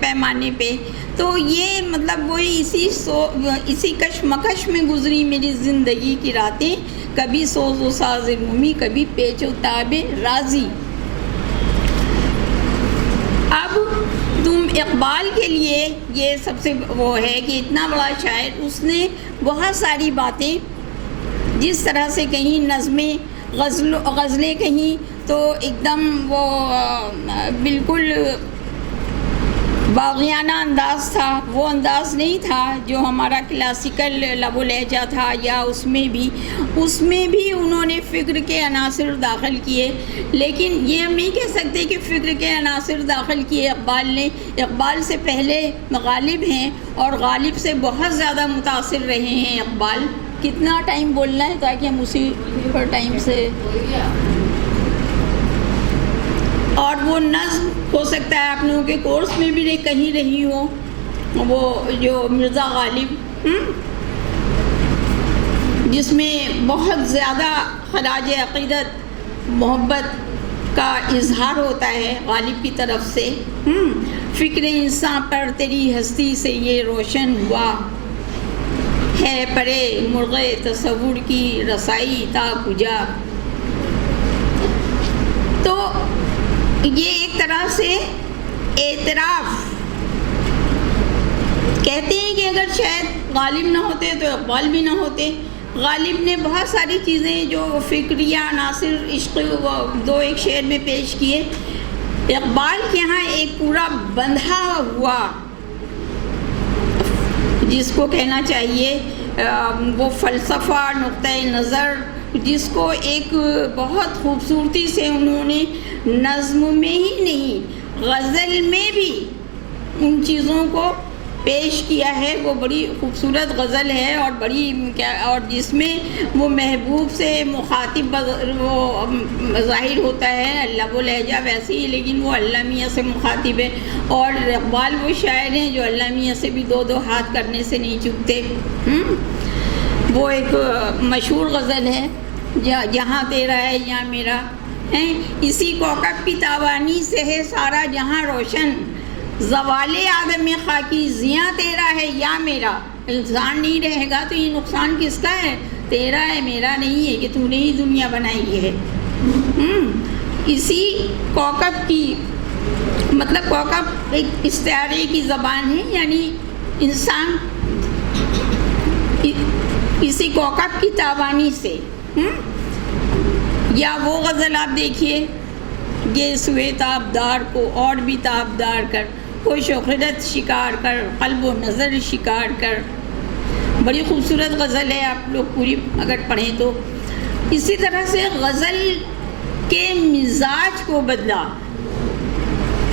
پیمانے پہ، تو یہ مطلب وہی اسی کشمکش میں گزری میری زندگی کی راتیں، کبھی سوز و ساز رومی، کبھی پیچ و تاب رازی۔ اب تم اقبال کے لیے یہ سب سے وہ ہے کہ اتنا بڑا شاعر، اس نے بہت ساری باتیں جس طرح سے کہیں نظمیں، غزلیں کہیں تو ایک دم وہ بالکل باغیانہ انداز تھا، وہ انداز نہیں تھا جو ہمارا کلاسیکل لب و لہجہ تھا، یا اس میں بھی انہوں نے فکر کے عناصر داخل کیے، لیکن یہ ہم نہیں کہہ سکتے کہ فکر کے عناصر داخل کیے اقبال نے۔ اقبال سے پہلے غالب ہیں اور غالب سے بہت زیادہ متاثر رہے ہیں اقبال۔ کتنا ٹائم بولنا ہے تاکہ ہم اسی پر ٹائم سے، اور وہ نظم ہو سکتا ہے آپ لوگوں کے کورس میں بھی کہیں رہی ہو، وہ جو مرزا غالب، جس میں بہت زیادہ خراج عقیدت محبت کا اظہار ہوتا ہے غالب کی طرف سے۔ فکر انسان پر تیری ہستی سے یہ روشن ہوا ہے، پرے مرغ تصور کی رسائی تا کجا۔ تو یہ ایک طرح سے اعتراف، کہتے ہیں کہ اگر شاید غالب نہ ہوتے تو اقبال بھی نہ ہوتے۔ غالب نے بہت ساری چیزیں جو فکریہ عناصر عشق دو ایک شعر میں پیش کیے، اقبال کے ہاں ایک پورا بندھا ہوا، جس کو کہنا چاہیے وہ فلسفہ، نقطۂ نظر، جس کو ایک بہت خوبصورتی سے انہوں نے نظم میں ہی نہیں غزل میں بھی ان چیزوں کو پیش کیا ہے۔ وہ بڑی خوبصورت غزل ہے اور اور جس میں وہ محبوب سے مخاطب وہ ظاہر ہوتا ہے، لب و لہجہ ویسے ہی، لیکن وہ اللہ میاں سے مخاطب ہے، اور اقبال وہ شاعر ہیں جو اللہ میاں سے بھی دو ہاتھ کرنے سے نہیں چکتے۔ وہ ایک مشہور غزل ہے، جہاں تیرا ہے یہاں میرا ہے، اسی کوکب کی تابانی سے ہے سارا جہاں روشن، زوال آدم خاکی زیاں تیرا ہے یا میرا۔ انسان نہیں رہے گا تو یہ نقصان کس کا ہے؟ تیرا ہے، میرا نہیں ہے، کہ تو نے ہی دنیا بنائی ہے۔ اسی کوکب کی مطلب کوکب ایک استعارے کی زبان ہے، یعنی انسان اسی کوکب کی تابانی سے۔ یا وہ غزل آپ دیکھیے، یہ سوئے تابدار کو اور بھی تابدار کر، خوش و خرد شکار کر، قلب و نظر شکار کر۔ بڑی خوبصورت غزل ہے، آپ لوگ پوری اگر پڑھیں تو۔ اسی طرح سے غزل کے مزاج کو بدلا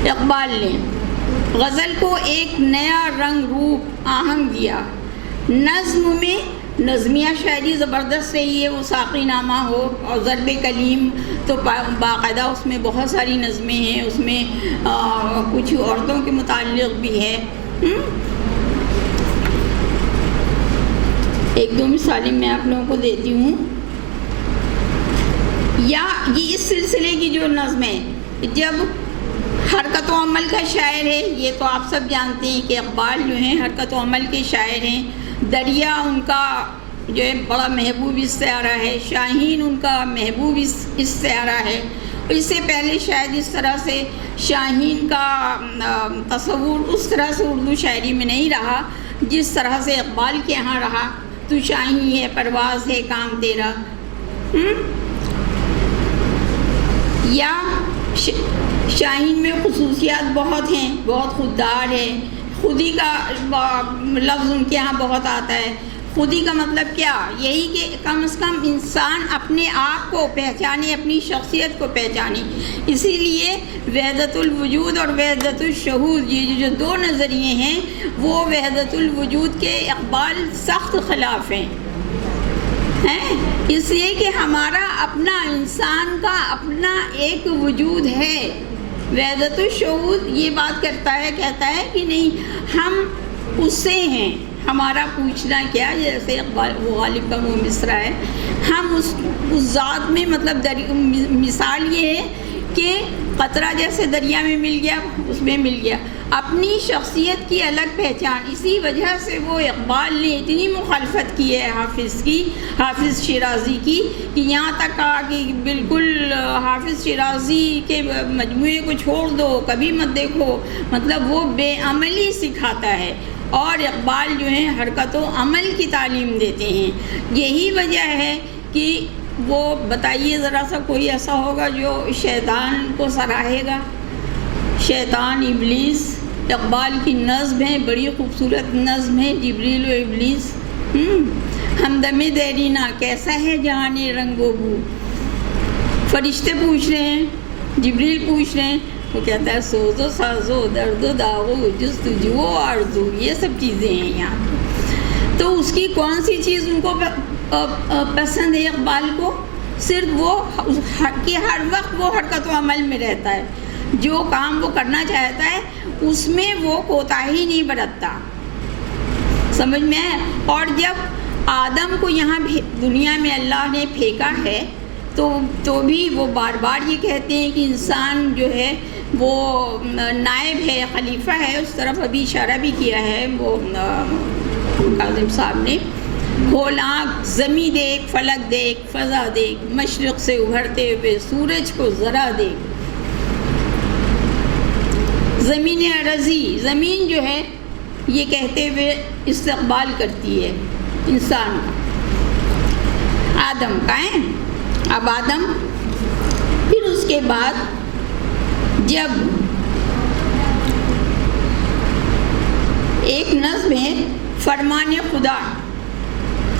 اقبال نے، غزل کو ایک نیا رنگ روپ آہنگ دیا۔ نظم میں نظمیہ شاعری زبردست رہی ہے، وہ ساقی نامہ ہو اور ضرب کلیم تو باقاعدہ اس میں بہت ساری نظمیں ہیں، اس میں کچھ عورتوں کے متعلق بھی ہے۔ ایک دو مثالیں میں آپ لوگوں کو دیتی ہوں۔ یا یہ اس سلسلے کی جو نظم ہے، جب حرکت و عمل کا شاعر ہے، یہ تو آپ سب جانتے ہیں کہ اقبال جو ہیں حرکت و عمل کے شاعر ہیں۔ دریا ان کا جو ہے بڑا محبوب استعارہ ہے، شاہین ان کا محبوب استعارہ ہے۔ اس سے پہلے شاید اس طرح سے شاہین کا تصور اس طرح سے اردو شاعری میں نہیں رہا جس طرح سے اقبال کے یہاں رہا۔ تو شاہین ہے، پرواز ہے کام تیرا، یا شاہین میں خصوصیات بہت ہیں، بہت خوددار ہے، خودی کا لفظ ان کے یہاں بہت آتا ہے۔ خودی کا مطلب کیا؟ یہی کہ کم از کم انسان اپنے آپ کو پہچانے، اپنی شخصیت کو پہچانے۔ اسی لیے وحدت الوجود اور وحدت الشہود، یہ جو دو نظریے ہیں وہ وحدت الوجود کے اقبال سخت خلاف ہیں، اس لیے کہ ہمارا اپنا انسان کا اپنا ایک وجود ہے۔ وحدت الشہود یہ بات کرتا ہے، کہتا ہے کہ نہیں ہم اس سے ہیں، ہمارا پوچھنا کیا، جیسے اقبال وہ غالب کا وہ مصرع ہے، ہم اس ذات میں، مطلب مثال یہ ہے کہ قطرہ جیسے دریا میں مل گیا، اس میں مل گیا، اپنی شخصیت کی الگ پہچان۔ اسی وجہ سے وہ اقبال نے اتنی مخالفت کی ہے حافظ کی، حافظ شیرازی کی، کہ یہاں تک کہا کہ بالکل حافظ شیرازی کے مجموعے کو چھوڑ دو، کبھی مت دیکھو، مطلب وہ بے عملی سکھاتا ہے، اور اقبال جو ہیں حرکت و عمل کی تعلیم دیتے ہیں۔ یہی وجہ ہے کہ وہ بتائیے ذرا سا کوئی ایسا ہوگا جو شیطان کو سراہے گا؟ شیطان، ابلیس، اقبال کی نظم ہے، بڑی خوبصورت نظم ہے، جبریل و ابلیس۔ ہمدم دیرینہ کیسا ہے جہان رنگ و بو، فرشتے پوچھ رہے ہیں، جبریل پوچھ رہے ہیں، وہ کہتا ہے سوز و ساز و درد و داغ و جستجو و آرزو، یہ سب چیزیں ہیں یہاں۔ تو اس کی کون سی چیز ان کو پسند ہے اقبال کو؟ صرف وہ کہ ہر وقت وہ حرکت و عمل میں رہتا ہے، جو کام وہ کرنا چاہتا ہے اس میں وہ کوتاہی نہیں برتتا، سمجھ میں ہے۔ اور جب آدم کو یہاں دنیا میں اللہ نے پھینکا ہے تو بھی وہ بار بار یہ کہتے ہیں کہ انسان جو ہے وہ نائب ہے، خلیفہ ہے، اس طرف ابھی اشارہ بھی کیا ہے وہ کاظم صاحب نے۔ کھول آنکھ، زمیں دیکھ، فلک دیکھ، فضا دیکھ، مشرق سے ابھرتے ہوئے سورج کو ذرا دیکھ۔ زمین عرضی، زمین جو ہے یہ کہتے ہوئے استقبال کرتی ہے انسان کا، آدم کا ہے۔ اب آدم، پھر اس کے بعد جب ایک نظم ہے فرمان خدا،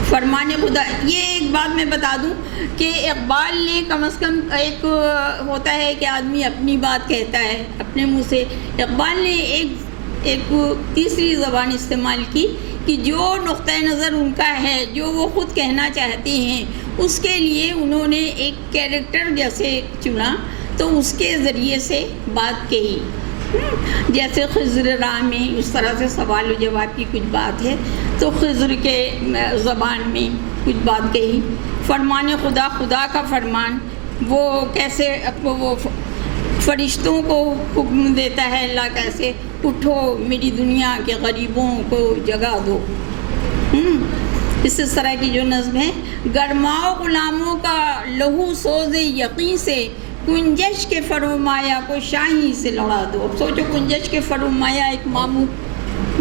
فرمان خدا، یہ ایک بات میں بتا دوں کہ اقبال نے کم از کم ایک ہوتا ہے کہ آدمی اپنی بات کہتا ہے اپنے منہ سے، اقبال نے ایک تیسری زبان استعمال کی کہ جو نقطۂ نظر ان کا ہے، جو وہ خود کہنا چاہتے ہیں، اس کے لیے انہوں نے ایک کیریکٹر جیسے چنا، تو اس کے ذریعے سے بات کہی۔ جیسے خضر راہ میں اس طرح سے سوال و جواب کی کچھ بات ہے، تو خضر کے زبان میں کچھ بات کہی۔ فرمان خدا، خدا کا فرمان، وہ کیسے وہ فرشتوں کو حکم دیتا ہے اللہ، کیسے اٹھو میری دنیا کے غریبوں کو جگہ دو۔ اس طرح کی جو نظم ہے، گرماؤ غلاموں کا لہو سوز یقین سے، کنجش کے فرمایا کو شاہی سے لڑا دو۔ اب سوچو، کنجش کے فرمایا ایک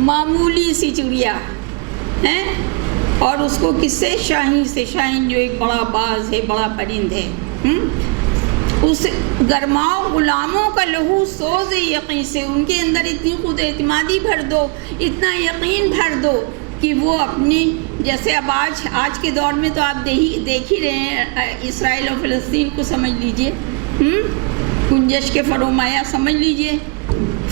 معمولی سی چڑیا ہے، اور اس کو کس سے؟ شاہین سے۔ شاہین جو ایک بڑا باز ہے، بڑا پرند ہے۔ اس گرماؤ غلاموں کا لہو سوز یقین سے، ان کے اندر اتنی خود اعتمادی بھر دو، اتنا یقین بھر دو کہ وہ اپنی، جیسے اب آج کے دور میں تو آپ دیکھ ہی رہے ہیں، اسرائیل اور فلسطین کو سمجھ لیجئے، کنجش کے فرمایا سمجھ لیجئے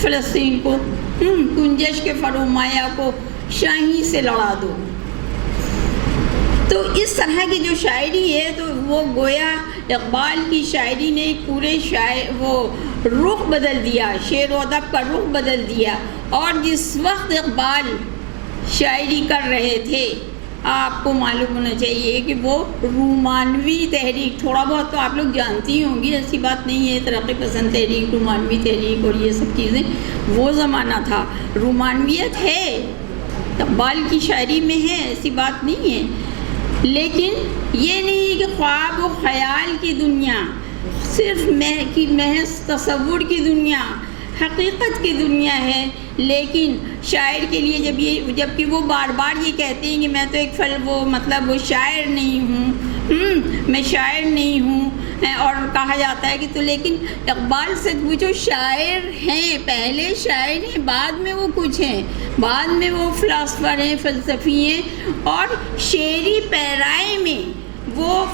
فلسطین کو، کنجش کے فرمایا کو شاہی سے لڑا دو۔ تو اس طرح کی جو شاعری ہے، تو وہ گویا اقبال کی شاعری نے پورے وہ رخ بدل دیا، شعر و ادب کا رخ بدل دیا۔ اور جس وقت اقبال شاعری کر رہے تھے، آپ کو معلوم ہونا چاہیے کہ وہ رومانوی تحریک، تھوڑا بہت تو آپ لوگ جانتی ہوں گی، ایسی بات نہیں ہے، ترقی پسند تحریک، رومانوی تحریک اور یہ سب چیزیں، وہ زمانہ تھا، رومانویت ہے، اقبال کی شاعری میں ہے، ایسی بات نہیں ہے۔ لیکن یہ نہیں کہ خواب و خیال کی دنیا، صرف محض تصور کی دنیا، حقیقت کی دنیا ہے. لیکن شاعر کے لیے جب کہ وہ بار بار یہ کہتے ہیں کہ میں تو ایک وہ شاعر نہیں ہوں، میں شاعر نہیں ہوں، اور کہا جاتا ہے کہ تو لیکن اقبال سے پوچھو شاعر ہیں، پہلے شاعر ہیں، بعد میں وہ کچھ ہیں، بعد میں وہ فلاسفر ہیں، فلسفی ہیں، اور شعری پیرائے میں وہ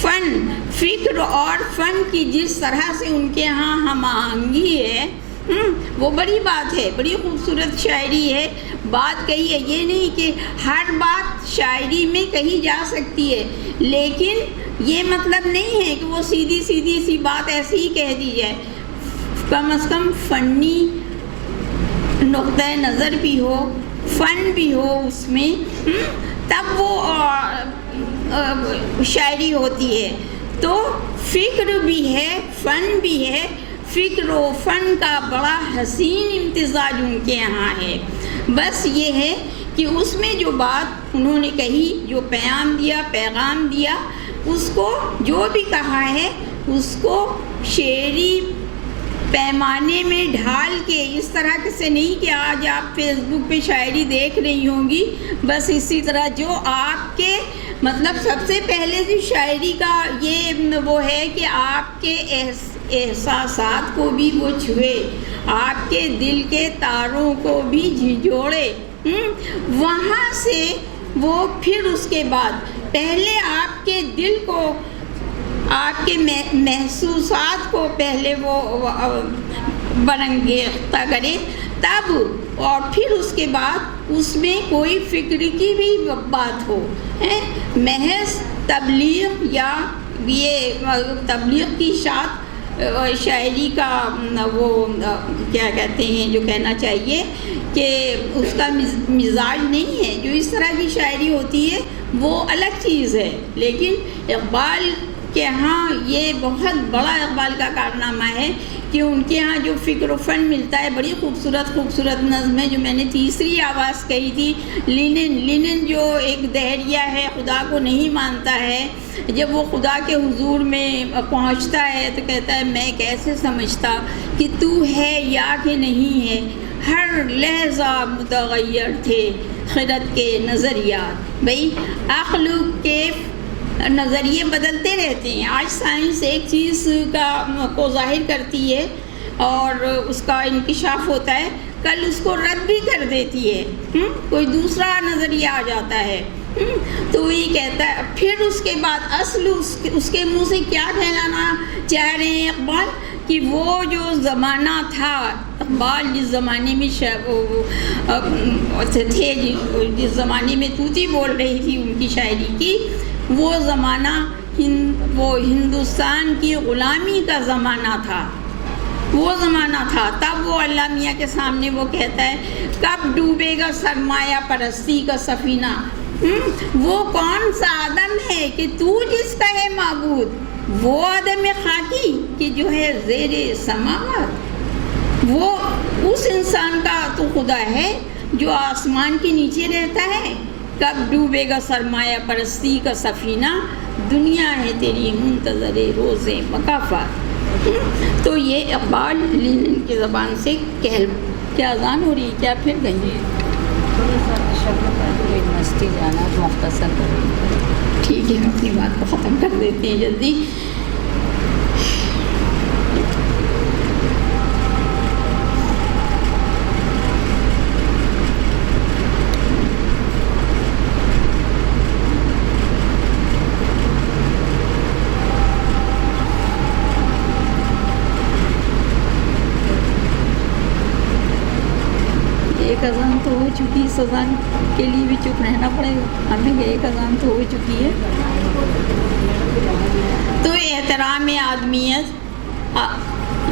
فکر اور فن کی جس طرح سے ان کے ہاں ہم آہنگی ہے، وہ بڑی بات ہے، بڑی خوبصورت شاعری ہے. بات کہی ہے، یہ نہیں کہ ہر بات شاعری میں کہی جا سکتی ہے، لیکن یہ مطلب نہیں ہے کہ وہ سیدھی سی بات ایسے ہی کہہ دی جائے. کم از کم فنی نقطۂ نظر بھی ہو، فن بھی ہو اس میں، تب وہ شاعری ہوتی ہے. تو فکر بھی ہے، فن بھی ہے. فکر و فن کا بڑا حسین امتزاج ان کے یہاں ہے. بس یہ ہے کہ اس میں جو بات انہوں نے کہی، جو پیغام دیا، اس کو جو بھی کہا ہے اس کو شعری پیمانے میں ڈھال کے، اس طرح سے نہیں کہ آج آپ فیس بک پہ شاعری دیکھ رہی ہوں گی، بس اسی طرح جو آپ کے مطلب سب سے پہلے سے شاعری کا یہ وہ ہے کہ آپ کے احساسات کو بھی وہ چھوئے، آپ کے دل کے تاروں کو بھی جھنجھوڑے. وہاں سے وہ پھر اس کے بعد پہلے آپ کے دل کو، آپ کے محسوسات کو پہلے وہ برانگیختہ کرے، تب اور پھر اس کے بعد اس میں کوئی فکر کی بھی بات ہو. محض تبلیغ یا یہ تبلیغ کی شاعت شاعری کا وہ کیا کہتے ہیں، جو کہنا چاہیے کہ اس کا مزاج نہیں ہے. جو اس طرح کی شاعری ہوتی ہے وہ الگ چیز ہے. لیکن اقبال کے ہاں یہ بہت بڑا اقبال کا کارنامہ ہے کہ ان کے ہاں جو فکر و فن ملتا ہے. بڑی خوبصورت نظم ہے جو میں نے تیسری آواز کہی تھی. لینن جو ایک دہریہ ہے، خدا کو نہیں مانتا ہے، جب وہ خدا کے حضور میں پہنچتا ہے تو کہتا ہے میں کیسے سمجھتا کہ تو ہے یا کہ نہیں ہے، ہر لحظہ متغیر تھے خرد کے نظریات. بھئی عقل کے نظریے بدلتے رہتے ہیں. آج سائنس ایک چیز کو ظاہر کرتی ہے اور اس کا انکشاف ہوتا ہے، کل اس کو رد بھی کر دیتی ہے، کوئی دوسرا نظریہ آ جاتا ہے. تو وہی کہتا ہے پھر اس کے بعد اصل اس کے منہ سے کیا کہلانا چاہ رہے ہیں اقبال، کہ وہ جو زمانہ تھا، اقبال جس زمانے میں تھے، جس زمانے میں طوطی بول رہی تھی ان کی شاعری کی، وہ زمانہ وہ ہندوستان کی غلامی کا زمانہ تھا. وہ زمانہ تھا. تب وہ اللہ میاں کے سامنے وہ کہتا ہے کب ڈوبے گا سرمایہ پرستی کا سفینہ. وہ کون سا آدم ہے کہ تو جس کا ہے معبود، وہ آدم خاکی کہ جو ہے زیر سماوات. وہ اس انسان کا تو خدا ہے جو آسمان کے نیچے رہتا ہے. کب ڈوبے گا سرمایہ پرستی کا سفینہ، دنیا ہے تیری منتظر روز مکافات. تو یہ اقبال لینن کی زبان سے کیا اذان ہو رہی ہے، کیا پھر گئی؟ یونیورسٹی جانا تو مختصر کریں. ٹھیک ہے، اپنی بات کو ختم کر دیتے ہیں جلدی. ایک اذان تو ہو چکی، اس اذان کے لیے بھی چپ رہنا پڑے گا ہمیں. ایک اذان تو ہو چکی ہے. تو احترام آدمیت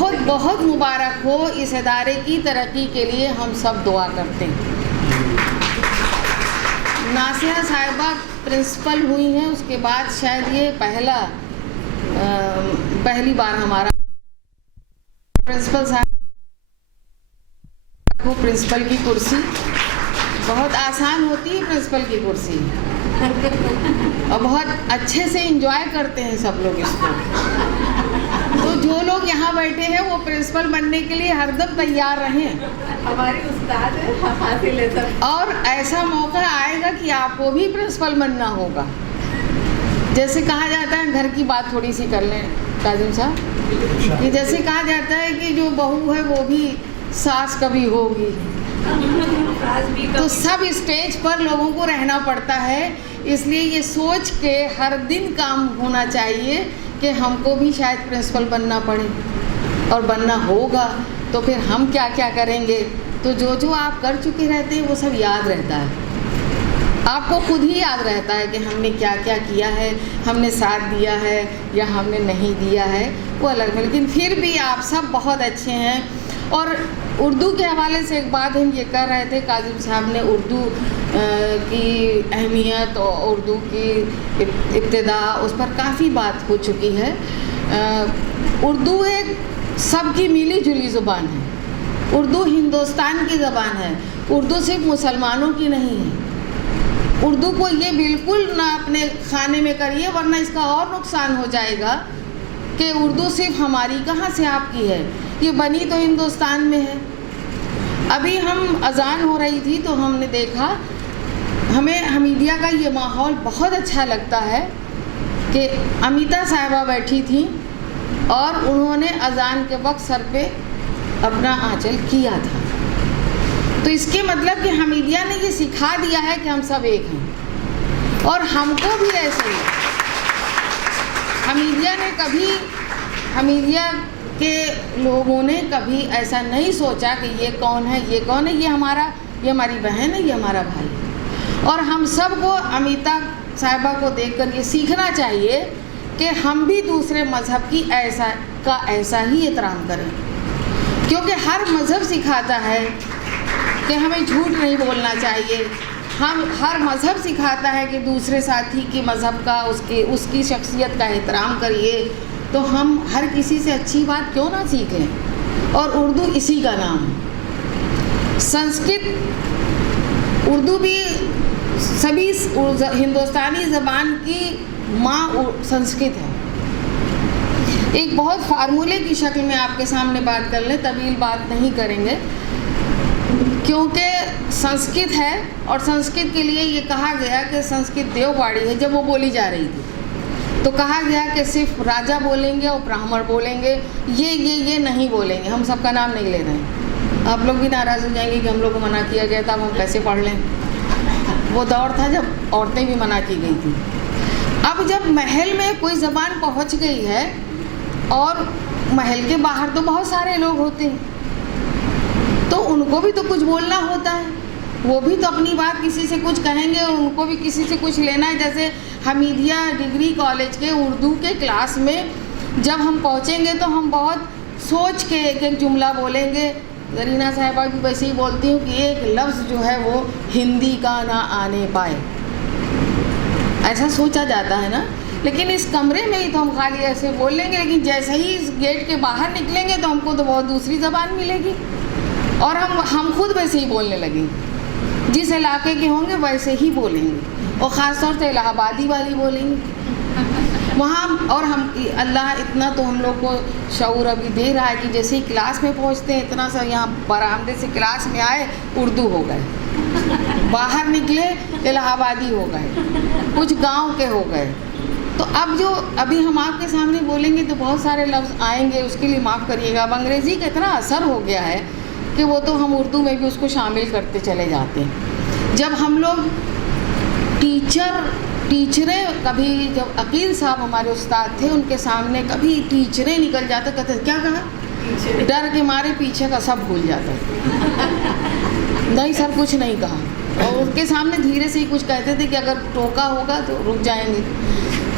بہت بہت مبارک ہو. اس ادارے کی ترقی کے لیے ہم سب دعا کرتے ہیں. ناصحہ صاحبہ پرنسپل ہوئی ہیں, اس کے بعد شاید یہ پہلی بار ہمارا پرنسپل صاحب کو پرنسپل کی کرسی بہت آسان ہوتی ہے. پرنسپل کی کرسی اور بہت اچھے سے انجوائے کرتے ہیں سب لوگ اس کو. تو جو لوگ یہاں بیٹھے ہیں وہ پرنسپل بننے کے لیے ہر دم تیار رہیں. ہماری استاد حاصل ہے سب. اور ایسا موقع آئے گا کہ آپ کو بھی پرنسپل بننا ہوگا. جیسے کہا جاتا ہے, گھر کی بات تھوڑی سی کر لیں کاظم صاحب, کہ جیسے کہا جاتا ہے کہ جو بہو ہے وہ بھی ساس کبھی ہوگی. تو سب اسٹیج پر لوگوں کو رہنا پڑتا ہے. اس لیے یہ سوچ کے ہر دن کام ہونا چاہیے کہ ہم کو بھی شاید پرنسپل بننا پڑے, اور بننا ہوگا تو پھر ہم کیا کیا کریں گے. تو جو آپ کر چکے رہتے ہیں وہ سب یاد رہتا ہے. آپ کو خود ہی یاد رہتا ہے کہ ہم نے کیا کیا کیا ہے, ہم نے ساتھ دیا ہے یا ہم نے نہیں دیا ہے, وہ الگ ہے. لیکن پھر بھی آپ سب بہت اچھے ہیں. اور اردو کے حوالے سے ایک بات ہم یہ کر رہے تھے, کاظم صاحب نے اردو کی اہمیت اور اردو کی ابتدا اس پر کافی بات ہو چکی ہے. اردو ایک سب کی ملی جلی زبان ہے. اردو ہندوستان کی زبان ہے. اردو صرف مسلمانوں کی نہیں ہے. اردو کو یہ بالکل نہ اپنے خانے میں کریے, ورنہ اس کا اور نقصان ہو جائے گا کہ اردو صرف ہماری کہاں سے آپ کی ہے. یہ بنی تو ہندوستان میں ہے. ابھی ہم اذان ہو رہی تھی تو ہم نے دیکھا, ہمیں حمیدیہ کا یہ ماحول بہت اچھا لگتا ہے کہ امیتا صاحبہ بیٹھی تھیں اور انہوں نے اذان کے وقت سر پہ اپنا آنچل کیا تھا. تو اس کے مطلب کہ حمیدیہ نے یہ سکھا دیا ہے کہ ہم سب ایک ہیں, اور ہم کو بھی ایسے ہی. حمیدیہ کے لوگوں نے کبھی ایسا نہیں سوچا کہ یہ کون ہے, یہ کون ہے, یہ ہماری بہن ہے, یہ ہمارا بھائی ہے. اور ہم سب کو امیتا صاحبہ کو دیکھ کر یہ سیکھنا چاہیے کہ ہم بھی دوسرے مذہب کی ایسا ہی احترام کریں, کیونکہ ہر مذہب سکھاتا ہے کہ ہمیں جھوٹ نہیں بولنا چاہیے. ہر مذہب سکھاتا ہے کہ دوسرے ساتھی کے مذہب کا, اس کی شخصیت کا احترام کریے. تو ہم ہر کسی سے اچھی بات کیوں نہ سیکھیں. اور اردو اسی کا نام ہے. اردو بھی سبھی ہندوستانی زبان کی ماں سنسکرت ہے. ایک بہت فارمولے کی شکل میں آپ کے سامنے بات کر لیں, طویل بات نہیں کریں گے, کیونکہ سنسکرت ہے. اور سنسکرت کے لیے یہ کہا گیا کہ سنسکرت دیو باڑی ہے. جب وہ بولی جا رہی تھی تو کہا گیا کہ صرف راجا بولیں گے اور براہمن بولیں گے, یہ نہیں بولیں گے. ہم سب کا نام نہیں لے رہے ہیں. آپ لوگ بھی ناراض ہو جائیں گے کہ ہم لوگ کو منع کیا گیا تھا, اب ہم کیسے پڑھ لیں. وہ دور تھا جب عورتیں بھی منع کی گئی تھیں. اب جب محل میں کوئی زبان پہنچ گئی ہے, اور محل کے باہر تو بہت سارے لوگ ہوتے ہیں, تو ان کو بھی تو کچھ بولنا ہوتا ہے. وہ بھی تو اپنی بات کسی سے کچھ کہیں گے, اور ان کو بھی کسی سے کچھ لینا ہے. جیسے حمیدیہ ڈگری کالج کے اردو کے کلاس میں جب ہم پہنچیں گے تو ہم بہت سوچ کے ایک جملہ بولیں گے. زرینہ صاحبہ بھی ویسے ہی بولتی ہوں کہ ایک لفظ جو ہے وہ ہندی کا نہ آنے پائے, ایسا سوچا جاتا ہے نا. لیکن اس کمرے میں ہی تو ہم خالی ایسے بول لیں گے, لیکن جیسے ہی اس گیٹ کے باہر نکلیں گے تو ہم کو تو بہت دوسری زبان ملے گی, اور ہم خود ویسے ہی بولنے لگیں گے. جس علاقے کے ہوں گے ویسے ہی بولیں گے, اور خاص طور سے الہ آبادی والی بولیں گے وہاں. اور اللہ اتنا تو ہم لوگ کو شعور ابھی دے رہا ہے کہ جیسے ہی کلاس میں پہنچتے ہیں, اتنا سا یہاں برآمدے سے کلاس میں آئے اردو ہو گئے, باہر نکلے الہ آبادی ہو گئے, کچھ گاؤں کے ہو گئے. تو ابھی ہم آپ کے سامنے بولیں گے تو بہت سارے لفظ آئیں گے, اس کے لیے معاف کریے گا. اب انگریزی کا اتنا اثر ہو گیا ہے کہ وہ تو ہم اردو میں بھی اس کو شامل کرتے چلے جاتے ہیں. جب ہم لوگ ٹیچریں کبھی, جب عقیل صاحب ہمارے استاد تھے, ان کے سامنے کبھی ٹیچریں نکل جاتے, کہتے کیا کہا, ڈر کے مارے پیچھے کا سب بھول جاتا نہیں سر کچھ نہیں کہا. اور ان کے سامنے دھیرے سے ہی کچھ کہتے تھے کہ اگر ٹوکا ہوگا تو رک جائیں گے.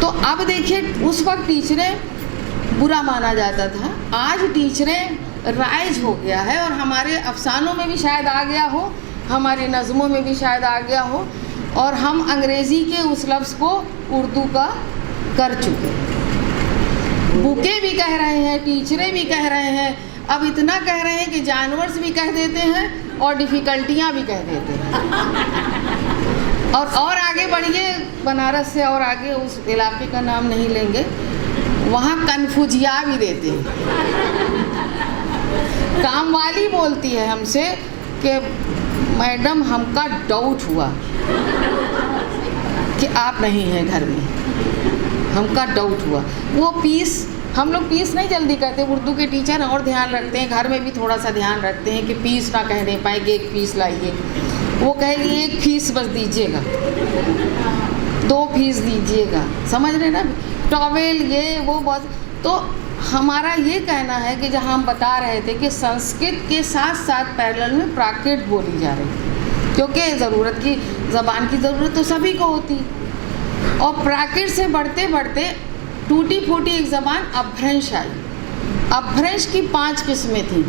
تو اب دیکھیے اس وقت ٹیچریں برا مانا جاتا تھا، آج ٹیچریں رائج ہو گیا ہے، اور ہمارے افسانوں میں بھی شاید آ گیا ہو، ہماری نظموں میں بھی شاید آ گیا ہو، اور ہم انگریزی کے اس لفظ کو اردو کا کر چکے. بکیں بھی کہہ رہے ہیں، ٹیچریں بھی کہہ رہے ہیں، اب اتنا کہہ رہے ہیں کہ جانورز بھی کہہ دیتے ہیں اور ڈیفیکلٹیاں بھی کہہ دیتے ہیں. اور آگے بڑھیے بنارس سے، اور آگے اس علاقے کا نام نہیں لیں گے، وہاں کنفوجیا بھی دیتے ہیں. کام والی بولتی ہے ہم سے کہ میڈم ہم کا ڈاؤٹ ہوا کہ آپ نہیں ہیں گھر میں، ہم کا ڈاؤٹ ہوا. وہ پیس، ہم لوگ پیس نہیں جلدی کہتے، اردو کے ٹیچر اور دھیان رکھتے ہیں، گھر میں بھی تھوڑا سا دھیان رکھتے ہیں کہ پیس نہ کہنے پائے کہ ایک پیس لائیے. وہ کہے گی 1 فیس بس دیجیے گا، 2 فیس دیجیے گا، سمجھ رہے نا، ٹاویل یہ وہ بہت. تو ہمارا یہ کہنا ہے کہ جہاں ہم بتا رہے تھے کہ سنسکرت کے ساتھ ساتھ پیرلل میں پراکرت بولی جا رہی، کیونکہ ضرورت کی زبان کی ضرورت تو سبھی کو ہوتی. اور پراکرت سے بڑھتے بڑھتے ٹوٹی پھوٹی ایک زبان اپبھرنش آئی. اپبھرنش کی 5 قسمیں تھیں،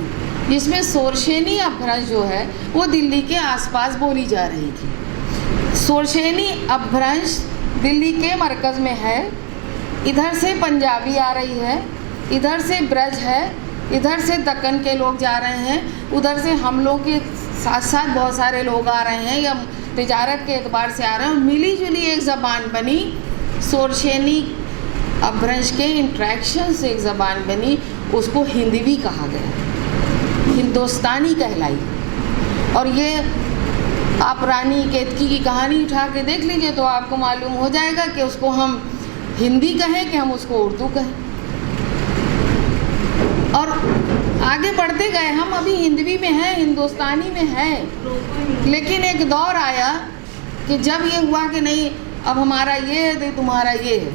جس میں سورشینی اپبھرنش جو ہے وہ دلی کے آس پاس بولی جا رہی تھی. سورشینی اپبھرنش دلی کے مرکز میں ہے، ادھر سے پنجابی آ رہی ہے، ادھر سے برج ہے، ادھر سے دکن کے لوگ جا رہے ہیں، ادھر سے ہم لوگ کے ساتھ ساتھ بہت سارے لوگ آ رہے ہیں یا تجارت کے اعتبار سے آ رہے ہیں، ملی جلی ایک زبان بنی. سورشینی اپبھرنش کے انٹریکشن سے ایک زبان بنی، اس کو ہندوی کہا گیا، ہندوستانی کہلائی. اور یہ آپ رانی کیتکی کی کہانی اٹھا کے دیکھ لیجئے تو آپ کو معلوم ہو جائے گا کہ اس کو ہم ہندی کہیں کہ ہم اس کو اردو کہیں. اور آگے بڑھتے گئے، ہم ابھی ہندوی میں ہیں، ہندوستانی میں ہیں، لیکن ایک دور آیا کہ جب یہ ہوا کہ نہیں اب ہمارا یہ ہے تو تمہارا یہ ہے،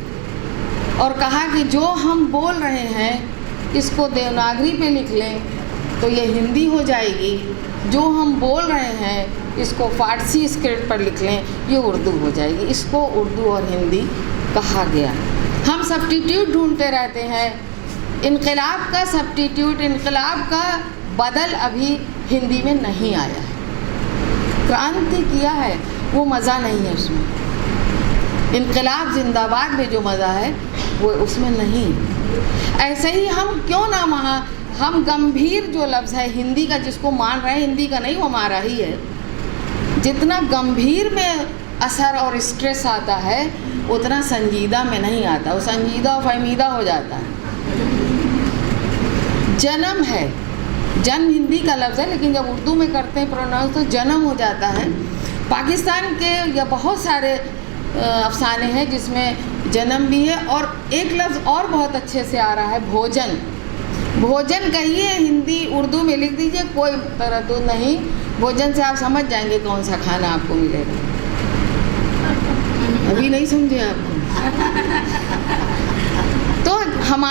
اور کہا کہ جو ہم بول رہے ہیں اس کو دیوناگری پہ لکھ لیں تو یہ ہندی ہو جائے گی، جو ہم بول رہے ہیں اس کو فارسی اسکرپٹ پر لکھ لیں یہ اردو ہو جائے گی. اس کو اردو اور ہندی کہا گیا. ہم سبسٹیٹیوٹ ڈھونڈتے رہتے ہیں. انقلاب کا سبسٹیٹیوٹ، انقلاب کا بدل ابھی ہندی میں نہیں آیا ہے. کرانتی کیا ہے وہ مزہ نہیں ہے اس میں. انقلاب زندہ باد میں جو مزہ ہے وہ اس میں نہیں. ایسے ہی ہم کیوں نہ وہاں ہم گمبھیر جو لفظ ہے ہندی کا، جس کو مان رہے ہیں ہندی کا نہیں وہ ہمارا ہی ہے، جتنا گمبھیر میں اثر اور اسٹریس آتا ہے اتنا سنجیدہ میں نہیں آتا. وہ سنجیدہ و فہمیدہ ہو جاتا ہے. جنم ہے، جنم ہندی کا لفظ ہے لیکن جب اردو میں کرتے ہیں پروناؤنس تو جنم ہو جاتا ہے. پاکستان کے یا بہت سارے افسانے ہیں جس میں جنم بھی ہے. اور ایک لفظ اور بہت اچھے سے آ رہا ہے، بھوجن. بھوجن کہیے ہندی اردو میں لکھ دیجئے، کوئی تردد نہیں. بھوجن سے آپ سمجھ جائیں گے کون سا کھانا آپ کو ملے گا. ابھی نہیں سمجھے آپ تو ہم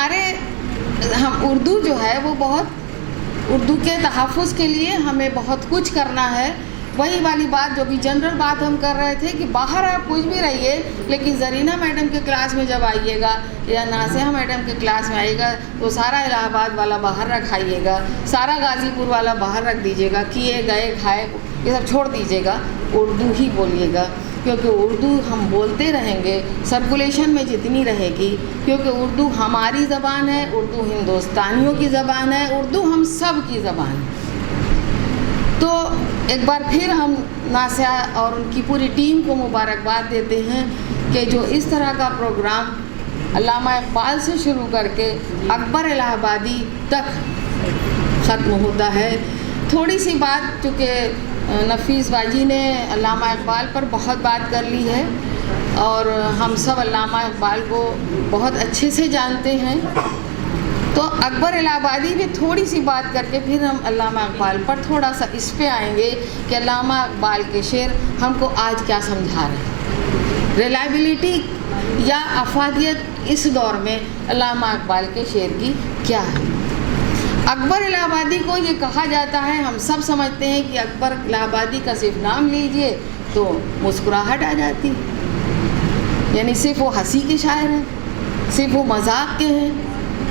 اردو جو ہے وہ بہت، اردو کے تحفظ کے لیے ہمیں بہت کچھ کرنا ہے. وہی والی بات جو بھی جنرل بات ہم کر رہے تھے کہ باہر آپ کچھ بھی رہیے لیکن زرینہ میڈم کے کلاس میں جب آئیے گا یا نازیہ میڈم کے کلاس میں آئیے گا تو سارا الہ آباد والا باہر رکھائیے گا، سارا غازی پور والا باہر رکھ دیجیے گا، کیے گئے کھائے یہ سب چھوڑ دیجیے گا، اردو ہی بولیے گا. کیونکہ اردو ہم بولتے رہیں گے، سرکولیشن میں جتنی رہے گی، کیونکہ اردو ہماری زبان ہے، اردو ہندوستانیوں کی زبان ہے، اردو ہم سب کی زبان ہے. تو ایک بار پھر ہم ناسیہ اور ان کی پوری ٹیم کو مبارکباد دیتے ہیں کہ جو اس طرح کا پروگرام علامہ اقبال سے شروع کر کے اکبر الہ آبادی تک ختم ہوتا ہے. تھوڑی سی بات چونکہ نفیس باجی نے علامہ اقبال پر بہت بات کر لی ہے اور ہم سب علامہ اقبال کو بہت اچھے سے جانتے ہیں، تو اکبر الہ آبادی پہ تھوڑی سی بات کر کے پھر ہم علامہ اقبال پر تھوڑا سا اس پہ آئیں گے کہ علامہ اقبال کے شعر ہم کو آج کیا سمجھا رہے ہیں. ریلائبلٹی یا افادیت اس دور میں علامہ اقبال کے شعر کی کیا ہے. اکبر الہ آبادی کو یہ کہا جاتا ہے، ہم سب سمجھتے ہیں کہ اکبر الہ آبادی کا صرف نام لیجئے تو مسکراہٹ آ جاتی، یعنی صرف وہ ہنسی کے شاعر ہیں، صرف وہ مذاق کے ہیں.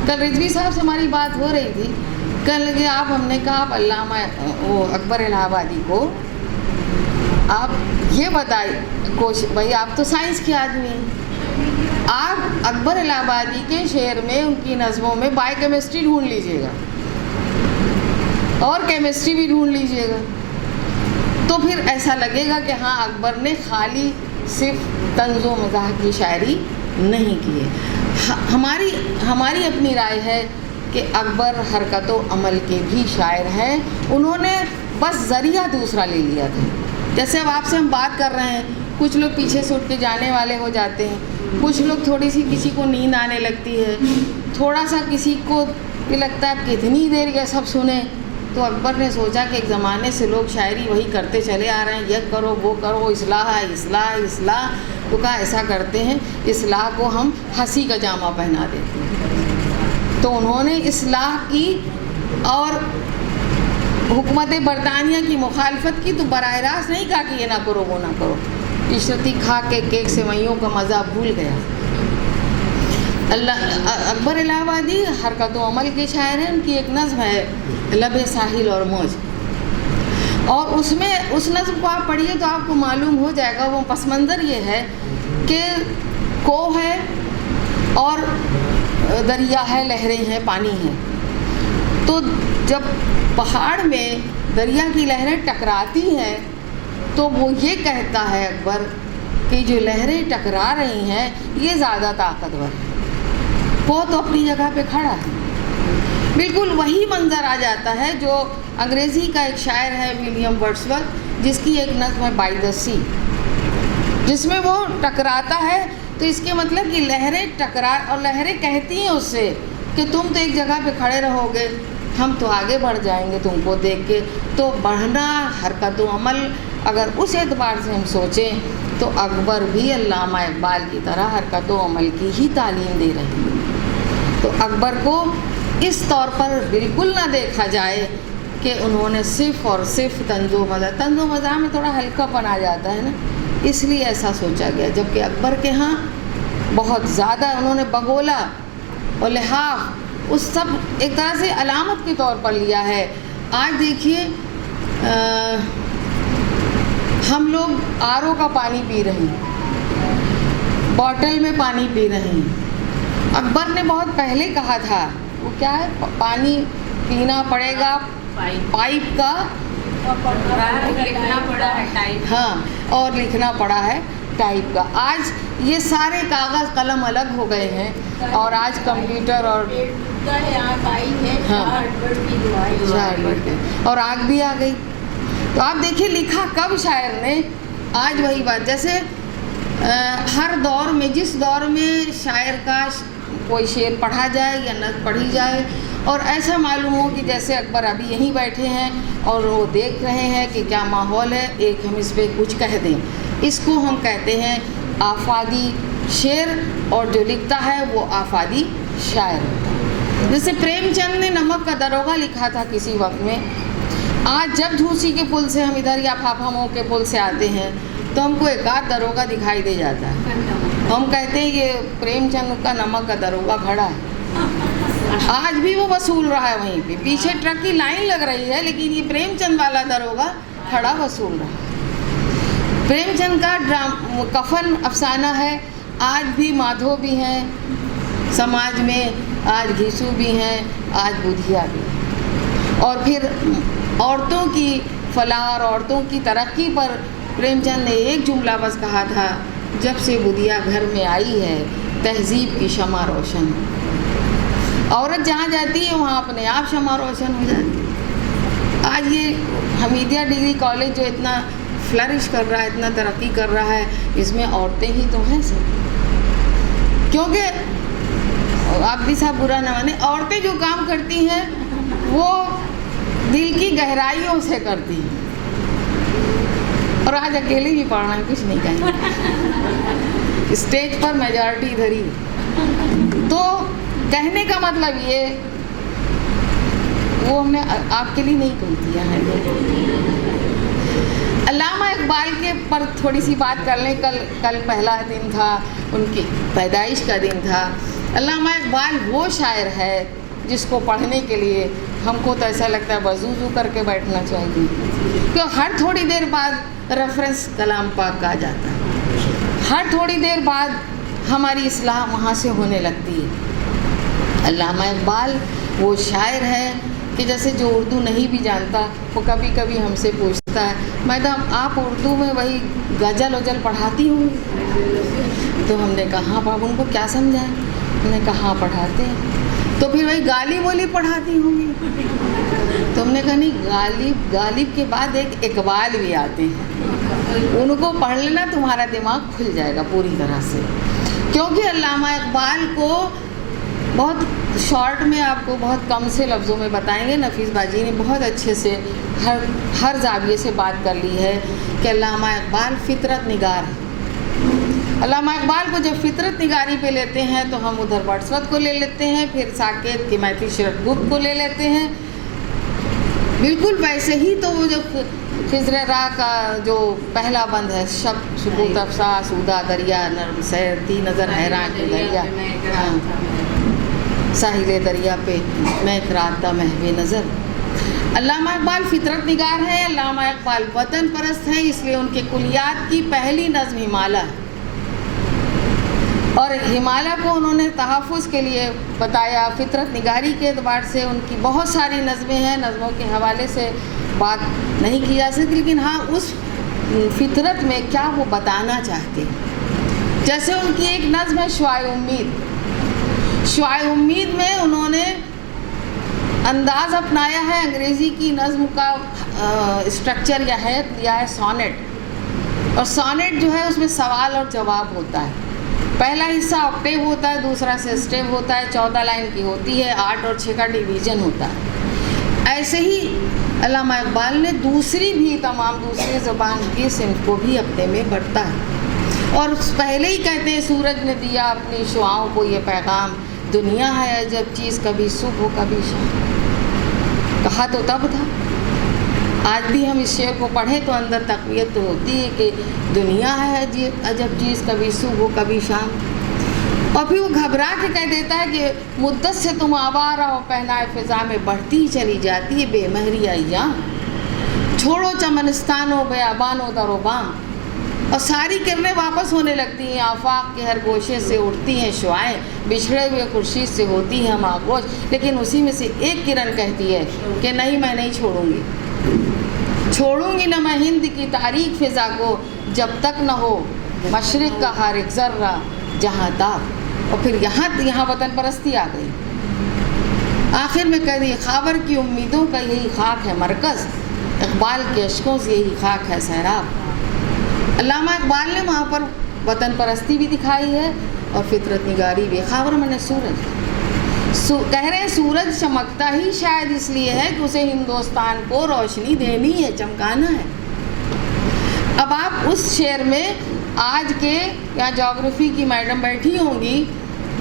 کل رضوی صاحب سے ہماری بات ہو رہی تھی کل کہ ہم نے کہا آپ علامہ وہ اکبر الہ آبادی کو آپ یہ بتائیے بھائی آپ تو سائنس کے آدمی ہیں، آپ اکبر الہ آبادی کے شعر میں ان کی نظموں میں بایو کیمسٹری ڈھونڈ لیجئے گا اور کیمسٹری بھی ڈھونڈ لیجئے گا، تو پھر ایسا لگے گا کہ ہاں اکبر نے خالی صرف طنز و مزاح کی شاعری نہیں کی ہے۔ ہماری اپنی رائے ہے کہ اکبر حرکت و عمل کے بھی شاعر ہیں، انہوں نے بس ذریعہ دوسرا لے لیا تھا۔ جیسے اب آپ سے ہم بات کر رہے ہیں، کچھ لوگ پیچھے سے اٹھ کے جانے والے ہو جاتے ہیں، کچھ لوگ تھوڑی سی کسی کو نیند آنے لگتی ہے، تھوڑا سا کسی کو یہ لگتا ہے کتنی دیر یہ سب سنیں، تو اکبر نے سوچا کہ ایک زمانے سے لوگ شاعری وہی کرتے چلے آ رہے ہیں، یہ کرو وہ کرو، اصلاح ہے اصلاح اصلاح، تو کہا ایسا کرتے ہیں اصلاح کو ہم ہنسی کا جامہ پہنا دیتے ہیں۔ تو انہوں نے اصلاح کی اور حکومت برطانیہ کی مخالفت کی، تو براہ راست نہیں کہا کہ یہ نہ کرو وہ نہ کرو، عشرتی کھا کے کیک سوئیوں کا مزہ بھول گیا۔ اکبر الہ آبادی حرکت و عمل کے شاعر ہیں، ان کی ایک نظم ہے لب ساحل اور موج، اور اس میں اس نظم کو آپ پڑھیے تو آپ کو معلوم ہو جائے گا، وہ پس منظر یہ ہے کہ کوہ ہے اور دریا ہے، لہریں ہیں، پانی ہے، تو جب پہاڑ میں دریا کی لہریں ٹکراتی ہیں تو وہ یہ کہتا ہے اکبر کہ جو لہریں ٹکرا رہی ہیں یہ زیادہ طاقتور ہے، وہ تو اپنی جگہ پہ کھڑا ہے۔ بالکل وہی منظر آ جاتا ہے جو انگریزی کا ایک شاعر ہے ولیم ورڈسورتھ، جس کی ایک نظم ہے بائی دی سی، جس میں وہ ٹکراتا ہے، تو اس کے مطلب کہ لہریں اور لہریں کہتی ہیں اس سے کہ تم تو ایک جگہ پہ کھڑے رہو گے، ہم تو آگے بڑھ جائیں گے تم کو دیکھ کے۔ تو بڑھنا، حرکت و عمل، اگر اس اعتبار سے ہم سوچیں تو اکبر بھی علامہ اقبال کی طرح حرکت و عمل کی ہی تعلیم دے رہے ہیں۔ تو اکبر کو اس طور پر بالکل نہ دیکھا جائے کہ انہوں نے صرف اور صرف طنز و مزاح میں تھوڑا ہلکا پن آ جاتا ہے نا، اس لیے ایسا سوچا گیا، جبکہ اکبر کے ہاں بہت زیادہ انہوں نے بگولا اور لحاف اس سب ایک طرح سے علامت کے طور پر لیا ہے۔ آج دیکھیے ہم لوگ آر او کا پانی پی رہے ہیں، بوٹل میں پانی پی رہے ہیں۔ اکبر نے بہت پہلے کہا تھا، وہ کیا ہے، پانی پینا پڑے گا پائپ کا، لکھنا پڑا ہے ٹائپ، ہاں، اور لکھنا پڑا ہے ٹائپ کا۔ آج یہ سارے کاغذ قلم الگ ہو گئے ہیں، اور آج کمپیوٹر اور اور آگ بھی آ گئی۔ تو آپ دیکھیے لکھا کب شاعر نے، آج وہی بات، جیسے ہر دور میں، جس دور میں شاعر کا کوئی شعر پڑھا جائے یا نظم پڑھی جائے، اور ایسا معلوم ہو کہ جیسے اکبر ابھی یہیں بیٹھے ہیں اور وہ دیکھ رہے ہیں کہ کیا ماحول ہے، ایک ہم اس پہ کچھ کہہ دیں، اس کو ہم کہتے ہیں آفادی شعر، اور جو لکھتا ہے وہ آفادی شاعر ہوتا ہے۔ جیسے پریم چند نے نمک کا داروغہ لکھا تھا کسی وقت میں۔ آج جب جھوسی کے پل سے ہم ادھر یا پھاپھامو کے پل سے آتے ہیں تو ہم کو ایک آدھ داروغہ دکھائی دے جاتا ہے، ہم کہتے ہیں یہ پریم چند کا نمک کا داروغہ کھڑا ہے، آج بھی وہ وصول رہا ہے وہیں پہ، پیچھے ٹرک کی لائن لگ رہی ہے لیکن یہ پریم چند والا داروغہ کھڑا وصول رہا ہے۔ پریم چند کا کفن افسانہ ہے، آج بھی مادھو بھی ہیں سماج میں، آج گھیسو بھی ہیں، آج بدھیا بھی ہیں۔ اور پھر عورتوں کی فلاح اور عورتوں کی ترقی پر پریم چند نے ایک جملہ بس کہا تھا، جب سے بدھیا گھر میں آئی ہے تہذیب کی شمع روشن۔ عورت جہاں جاتی ہے وہاں اپنے آپ شمع روشن ہو جاتی ہے۔ آج یہ حمیدیہ ڈگری کالج جو اتنا فلرش کر رہا ہے، اتنا ترقی کر رہا ہے، اس میں عورتیں ہی تو ہیں سب، کیونکہ آپ بھی صاحب برا نہ مانیں، عورتیں جو کام کرتی ہیں وہ دل کی گہرائیوں سے کرتی ہیں، اور آج اکیلے بھی پڑھ رہے ہیں، کچھ نہیں کہیں گے، اسٹیج پر میجارٹی ادھر ہی۔ تو کہنے کا مطلب یہ، وہ ہم نے آپ کے لیے نہیں کہتی ہے۔ علامہ اقبال کے پر تھوڑی سی بات کر لیں۔ کل پہلا دن تھا، ان کی پیدائش کا دن تھا، علامہ اقبال وہ شاعر ہے جس کو پڑھنے کے لیے ہم کو تو ایسا لگتا ہے وضو کر کے بیٹھنا چاہیے، کیونکہ ہر تھوڑی دیر بعد ریفرنس کلام پاک کا آ جاتا ہے، ہر تھوڑی دیر بعد ہماری اصلاح وہاں سے ہونے لگتی ہے۔ علامہ اقبال وہ شاعر ہے کہ جیسے جو اردو نہیں بھی جانتا وہ کبھی کبھی ہم سے پوچھتا ہے میڈم آپ اردو میں وہی غزل وجل پڑھاتی ہوں؟ تو ہم نے کہا ہاں آپ ان کو کیا سمجھائیں؟ ہم نے کہا ہاں پڑھاتے ہیں۔ تو پھر وہی غالب بولی پڑھاتی ہوں گی؟ تو ہم نے کہا نہیں، غالب کے بعد ایک اقبال بھی آتے ہیں، ان کو پڑھ لینا تمہارا دماغ کھل جائے گا پوری طرح سے، کیونکہ علامہ اقبال کو بہت شارٹ میں آپ کو بہت کم سے لفظوں میں بتائیں گے۔ نفیس باجی نے بہت اچھے سے ہر زاویے سے بات کر لی ہے کہ علامہ اقبال فطرت نگار ہے۔ علامہ اقبال کو جب فطرت نگاری پہ لیتے ہیں تو ہم ادھر ورڈسورتھ کو لے لیتے ہیں، پھر ساکیت کی میتھی شرط گپت کو لے لیتے ہیں، بالکل ویسے ہی۔ تو وہ جو خضر راہ کا جو پہلا بند ہے، شب سکوت افسا سودا دریا نرم سیر دی نظر حیران کی دریا، ساحل دریا پہ میں کراتا محو نظر۔ علامہ اقبال فطرت نگار ہے، علامہ اقبال وطن پرست ہیں، اس لیے ان کے کلیات کی پہلی نظم ہمالہ ہے، اور ہمالہ کو انہوں نے تحفظ کے لیے بتایا۔ فطرت نگاری کے اعتبار سے ان کی بہت ساری نظمیں ہیں، نظموں کے حوالے سے بات نہیں کی جا سکتی، لیکن ہاں اس فطرت میں کیا وہ بتانا چاہتے ہیں۔ جیسے ان کی ایک نظم ہے شعاع امید، شعاع امید میں انہوں نے انداز اپنایا ہے انگریزی کی نظم کا اسٹرکچر یا حیت لیا ہے سونٹ، اور سونٹ جو ہے اس میں سوال اور جواب ہوتا ہے، پہلا حصہ آکٹیو ہوتا ہے، دوسرا سسٹیو ہوتا ہے، 14 لائن کی ہوتی ہے، 8 اور 6 کا ڈیویژن ہوتا ہے۔ ایسے ہی علامہ اقبال نے دوسری بھی تمام دوسری زبان کی صنف کو بھی اپنے میں بڑھتا ہے، اور پہلے ہی کہتے ہیں سورج نے دیا اپنی شعاؤں کو یہ پیغام، دنیا ہے عجب چیز کبھی صبح کبھی شام۔ کہا تو تب تھا، آج بھی ہم اس شعر کو پڑھیں تو اندر تقویت تو ہوتی ہے کہ دنیا ہے عجب چیز کبھی صبح کبھی شام۔ اور پھر وہ گھبرا کے کہہ دیتا ہے کہ مدت سے تم آوارہ ہو، پہنائے فضا میں بڑھتی چلی جاتی ہے بے مہری ایام، چھوڑو چمنستان و بیابان و در و بام، اور ساری کرنیں واپس ہونے لگتی ہیں، آفاق کے ہر گوشے سے اٹھتی ہیں شعائیں، بچھڑے ہوئے خورشید سے ہوتی ہیں ہم آغوش، لیکن اسی میں سے ایک کرن کہتی ہے کہ نہیں میں نہیں چھوڑوں گی نہ میں ہند کی تاریک فضا کو، جب تک نہ ہو مشرق کا ہر ایک ذرہ جہاں تاب۔ اور پھر یہاں وطن پرستی آ گئی، آخر میں کہہ دی خاور کی امیدوں کا یہی خاک ہے مرکز، اقبال کے اشکوں سے یہی خاک ہے سیراب۔ علامہ اقبال نے وہاں پر وطن پرستی بھی دکھائی ہے اور فطرت نگاری بھی۔ خاور میں نے کہہ رہے ہیں سورج چمکتا ہی شاید اس لیے ہے کہ اسے ہندوستان کو روشنی دینی ہے، چمکانا ہے۔ اب آپ اس شعر میں آج کے یہاں جغرافی کی میڈم بیٹھی ہوں گی،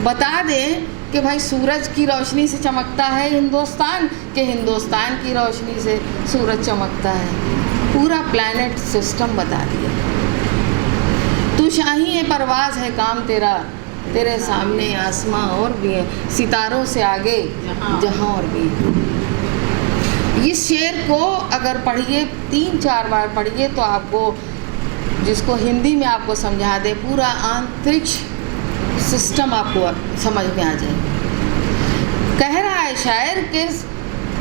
بتا دیں کہ بھائی سورج کی روشنی سے چمکتا ہے ہندوستان، کہ ہندوستان کی روشنی سے سورج چمکتا ہے، پورا پلانٹ سسٹم بتا دیا۔ تو شاہی پرواز ہے کام تیرا، تیرے سامنے آسماں اور بھی ہے، ستاروں سے آگے جہاں اور بھی۔ اس شعر کو اگر پڑھیے 3-4 بار پڑھیے تو آپ کو، جس کو ہندی میں آپ کو سمجھا دے، پورا آنترکش سسٹم آپ کو سمجھ میں آ جائے۔ کہہ رہا ہے شاعر کہ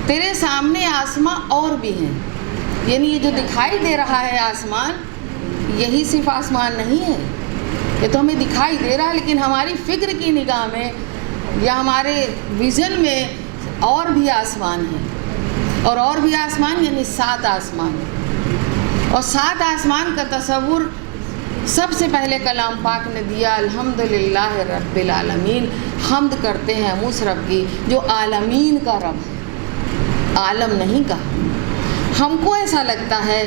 تیرے سامنے آسماں اور بھی ہیں، یعنی یہ جو دکھائی دے رہا ہے آسمان، یہی صرف آسمان نہیں ہے، یہ تو ہمیں دکھائی دے رہا ہے، لیکن ہماری فکر کی نگاہ میں یا ہمارے ویژن میں اور بھی آسمان ہیں، اور بھی آسمان یعنی 7 آسمان، اور 7 آسمان کا تصور سب سے پہلے کلام پاک نے دیا۔ الحمدللہ رب العالمین، حمد کرتے ہیں ہم اس رب کی جو عالمین کا رب ہے، عالم نہیں کہا۔ ہم کو ایسا لگتا ہے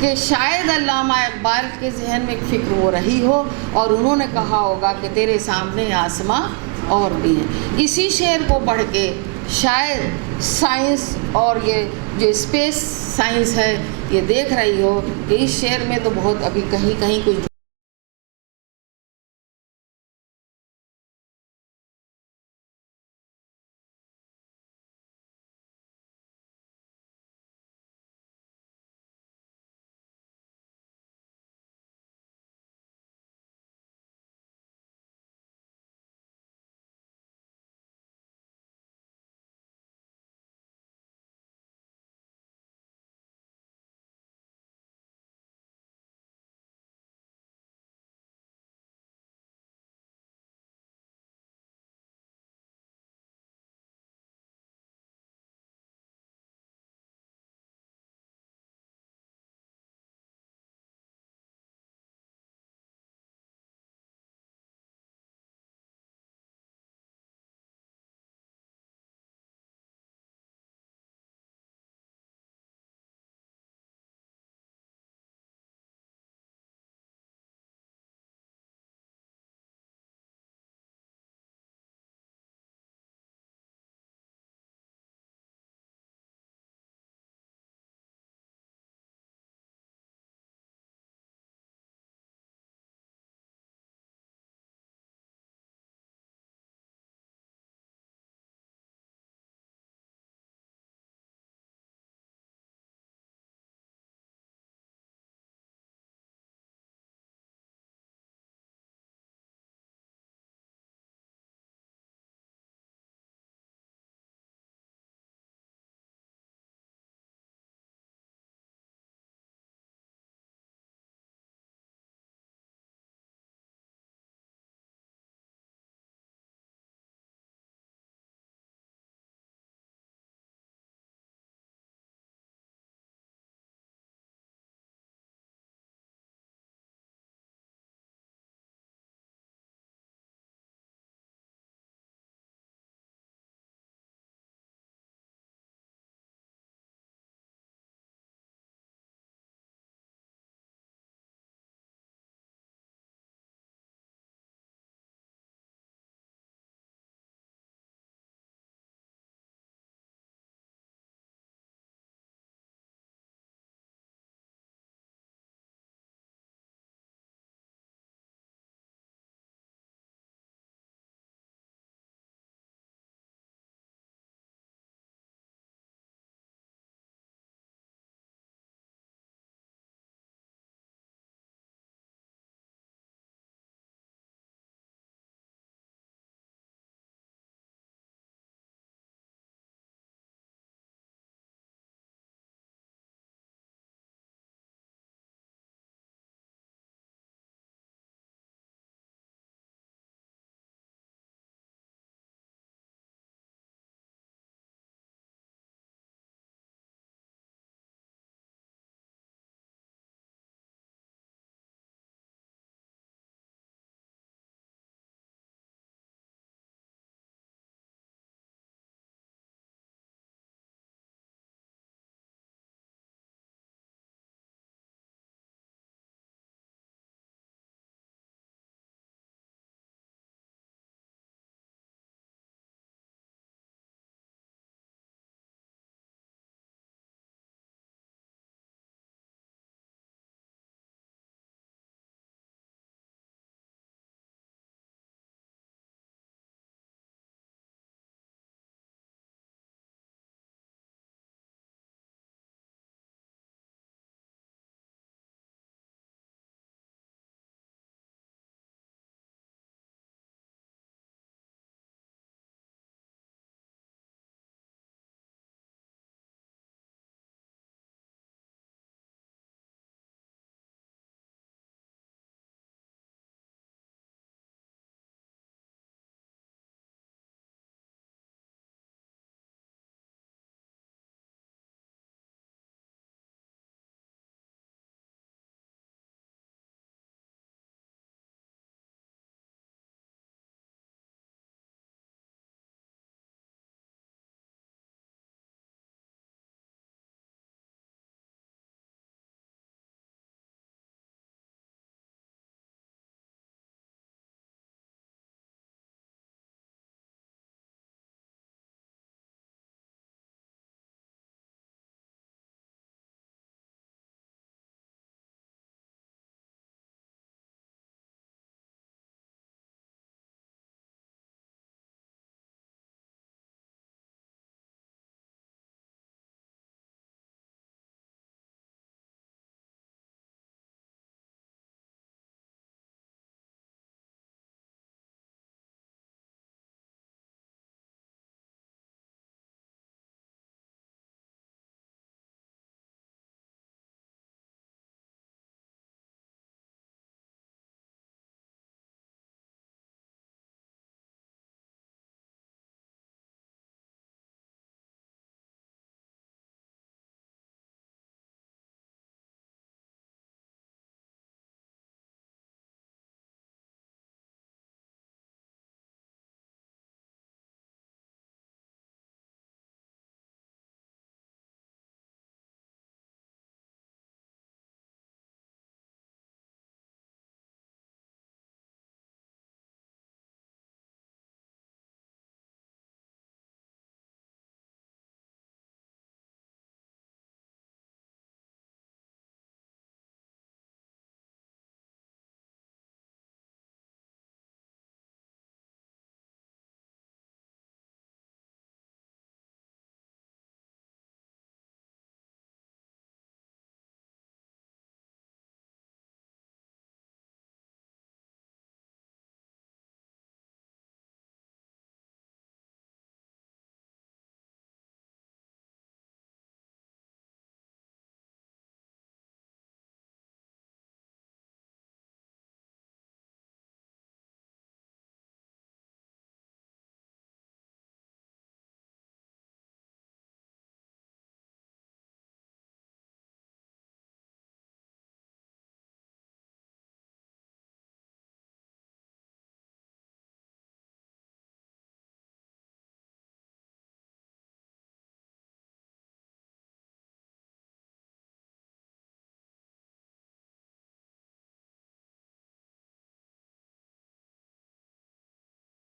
کہ شاید علامہ اقبال کے ذہن میں ایک فکر وہ رہی ہو اور انہوں نے کہا ہوگا کہ تیرے سامنے آسماں اور بھی ہیں۔ اسی شعر کو پڑھ کے شاید سائنس اور یہ جو اسپیس سائنس ہے یہ دیکھ رہی ہو کہ اس شعر میں تو بہت ابھی کہیں کچھ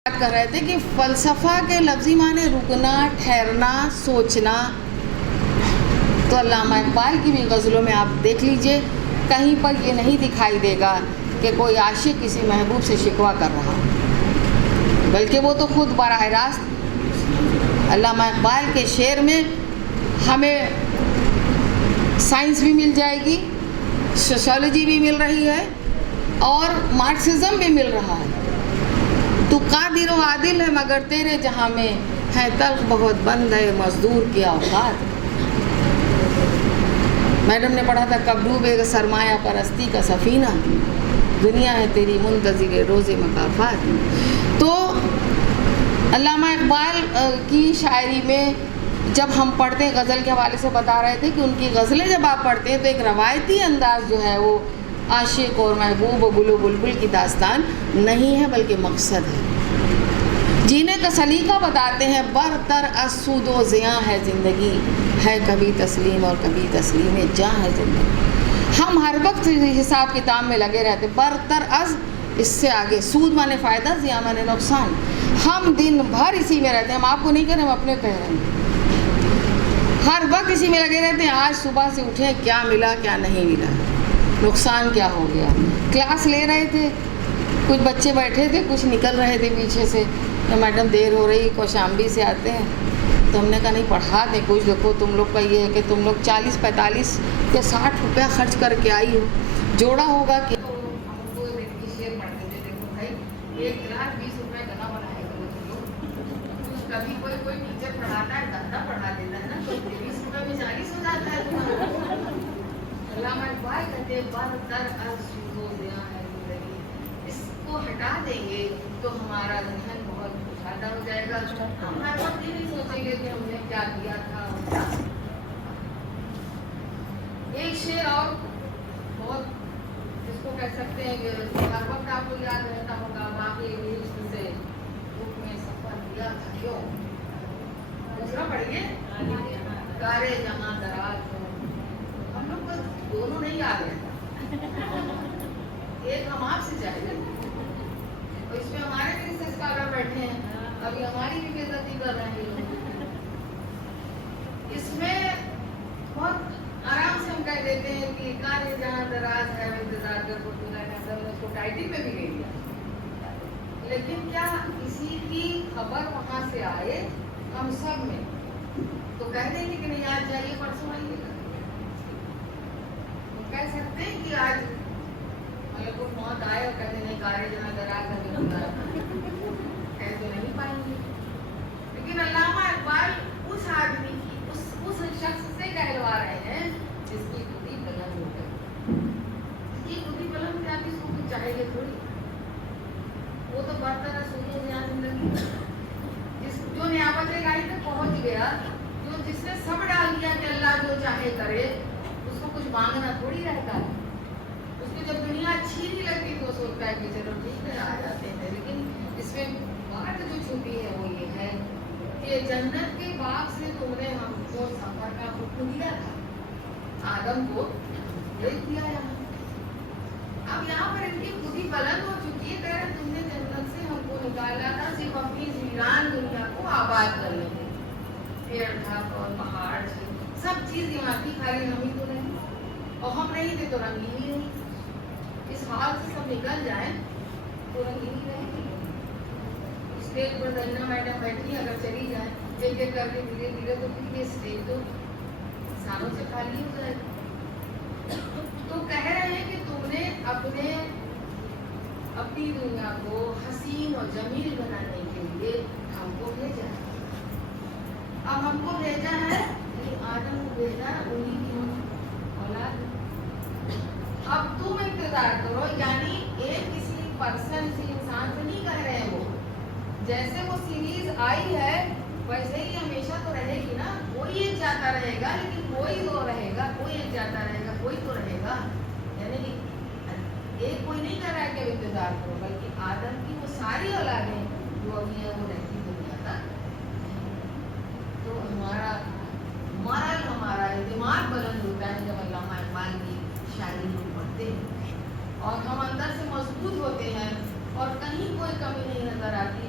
بات کر رہے تھے کہ فلسفہ کے لفظی معنی رکنا، ٹھہرنا، سوچنا. تو علامہ اقبال کی بھی غزلوں میں آپ دیکھ لیجئے، کہیں پر یہ نہیں دکھائی دے گا کہ کوئی عاشق کسی محبوب سے شکوہ کر رہا، بلکہ وہ تو خود براہ راست علامہ اقبال کے شعر میں ہمیں سائنس بھی مل جائے گی، سوشیولوجی بھی مل رہی ہے اور مارکسزم بھی مل رہا ہے. تو قادر و عادل ہے مگر تیرے جہاں میں ہے تلخ بہت بند ہے مزدور کی اوقات. میڈم نے پڑھا تھا کب ڈوبے گا سرمایہ پرستی کا سفینہ، دنیا ہے تیری منتظر روز مکافات. تو علامہ اقبال کی شاعری میں جب ہم پڑھتے ہیں، غزل کے حوالے سے بتا رہے تھے کہ ان کی غزلیں جب آپ پڑھتے ہیں تو ایک روایتی انداز جو ہے وہ عاشق اور محبوب و گل و بلبل کی داستان نہیں ہے، بلکہ مقصد ہے. جینے کا سلیقہ بتاتے ہیں، برتر از سود و زیاں ہے زندگی، ہے کبھی تسلیم اور کبھی تسلیم جاں ہے زندگی. ہم ہر وقت حساب کتاب میں لگے رہتے، برتر از اس سے آگے، سود مانے فائدہ، زیاں مانے نقصان. ہم دن بھر اسی میں رہتے ہیں. ہم آپ کو نہیں کہہ رہے، ہم اپنے کہہ رہے ہیں. ہر وقت اسی میں لگے رہتے ہیں. آج صبح سے اٹھے کیا ملا کیا نہیں ملا، نقصان کیا ہو گیا. کلاس لے رہے تھے، کچھ بچے بیٹھے تھے، کچھ نکل رہے تھے پیچھے سے، میڈم دیر ہو رہی، کوشامبی سے آتے ہیں. تو ہم نے کہا نہیں پڑھا دیں کچھ. دیکھو تم لوگ کا یہ ہے کہ تم لوگ 40 45 یا 60 روپیہ خرچ کر کے آئی ہو، جوڑا ہوگا کہ ایک کلاس 20 روپے کا نہ بنائے گا. کبھی کوئی ٹیچر پڑھاتا ہے گھنٹہ پڑھا دیتا ہے نا، تو 20 روپے میں 40 ہو جاتا ہے. علامہ اقبال کہتے ہیں برتر از سود و زیاں ہے زندگی. اس کو ہٹا دیں گے تو ہمارا ذہن بہت کشادہ ہو جائے گا. ہم ہر وقت یہ نہیں سوچیں گے کہ ہم نے کیا کیا تھا. ایک شعر اور بہت جس کو کہہ سکتے ہیں کہ ہر وقت آپ کو یاد رہتا ہوگا، باقی عشق سے دکھ میں سفر کیا تھا کیوں. دوسرا پڑھیے، کارے جہاں دراز ہو. ہم لوگ کو دونوں نہیں یاد رہتا، ایک ہم آپ سے چاہیے. اور اس میں ہمارے بھی سے اسکالر بیٹھے ہیں، ابھی ہماری بھی بےعزتی کر رہے ہیں. اس میں بہت آرام سے ہم کہہ دیتے ہیں کہ کارے جہاں دراز ہے انتظار کر کو اس کو ٹائٹل میں بھی لے لیا. لیکن کیا کسی کی خبر وہاں سے آئے ہم سب میں تو کہہ دیں گے کہ نہیں آج جائیے پرسوں آئیے گا. کہہ سکتے ہیں کہ آج مطلب کو موت آئے اور کہتے نہیں کارے جہاں دراز ہے کہہ تو نہیں پائیں گے. لیکن علامہ اقبال اس آدمی کی اس شخص سے کہلوا رہے ہیں جس کی خودی بلند ہو گئی. اس کی خودی بلند کیا کس کو کچھ چاہیے تھوڑی. وہ تو برتر سنو یہاں زندگی جو نیابت گاہی تک پہنچ گیا، جو جس نے سب ڈال دیا کہ اللہ جو چاہے کرے، اس کو کچھ مانگنا تھوڑی رہتا ہے. اس کو جب دنیا اچھی نہیں لگتی تو سوچتا ہے کہ چلو ٹھیک ہے آ جاتے ہیں. لیکن اس میں بات جو چھپی ہے وہ یہ ہے کہ جنت کے باغ سے تم نے ہم کو سفر کا حکم دیا تھا، آدم کو بھیج دیا یہاں. اب یہاں پر ان کی خودی بلند ہو چکی ہے. کہہ رہے تم نے جنت سے ہم کو نکالا تھا صرف اپنی ویران دنیا کو آباد کرنے کے. پیڑ تھا اور پہاڑ تھے، سب چیز یہاں کی، خالی ہم ہی تو نہیں. اور ہم نہیں تھے تو رنگین ہی نہیں. اس حال سے سب نکل جائیں تو رنگین ہی رہیں گے. اسٹیج پر دنیا میڈم بیٹھی اگر چلی جائیں ایک ایک کر کے دھیرے دھیرے تو پھر یہ اسٹیج تو انسانوں سے خالی ہو جائے گا. تو کہہ رہے ہیں کہ تم نے اپنی دنیا کو حسین اور جمیل بنانے کے لیے ہم کو بھیجا ہے. اب ہم کو بھیجا ہے آدم کو بھیجا انہیں کی اولاد. اب تم انتظار کرو، یعنی ایک کسی پرسن سے انسان سے نہیں کہہ رہے ہیں. وہ جیسے وہ سیریز آئی ہے ویسے ہی ہمیشہ تو رہے گی نا. کوئی ایک جاتا رہے گا لیکن کوئی تو رہے گا، کوئی ایک جاتا رہے گا کوئی تو رہے گا. یعنی ایک کوئی نہیں کر رہا ہے کہ انتظار کرو، بلکہ آدم کی وہ ساری اولادیں جو ابھی ہیں وہ رہتی دنیا تک. تو ہمارا اعتماد بلند ہوتا ہے جب علامہ اقبال کی شاعری کو پڑھتے ہیں، اور ہم اندر سے مضبوط ہوتے ہیں اور کہیں کوئی کمی نہیں نظر آتی.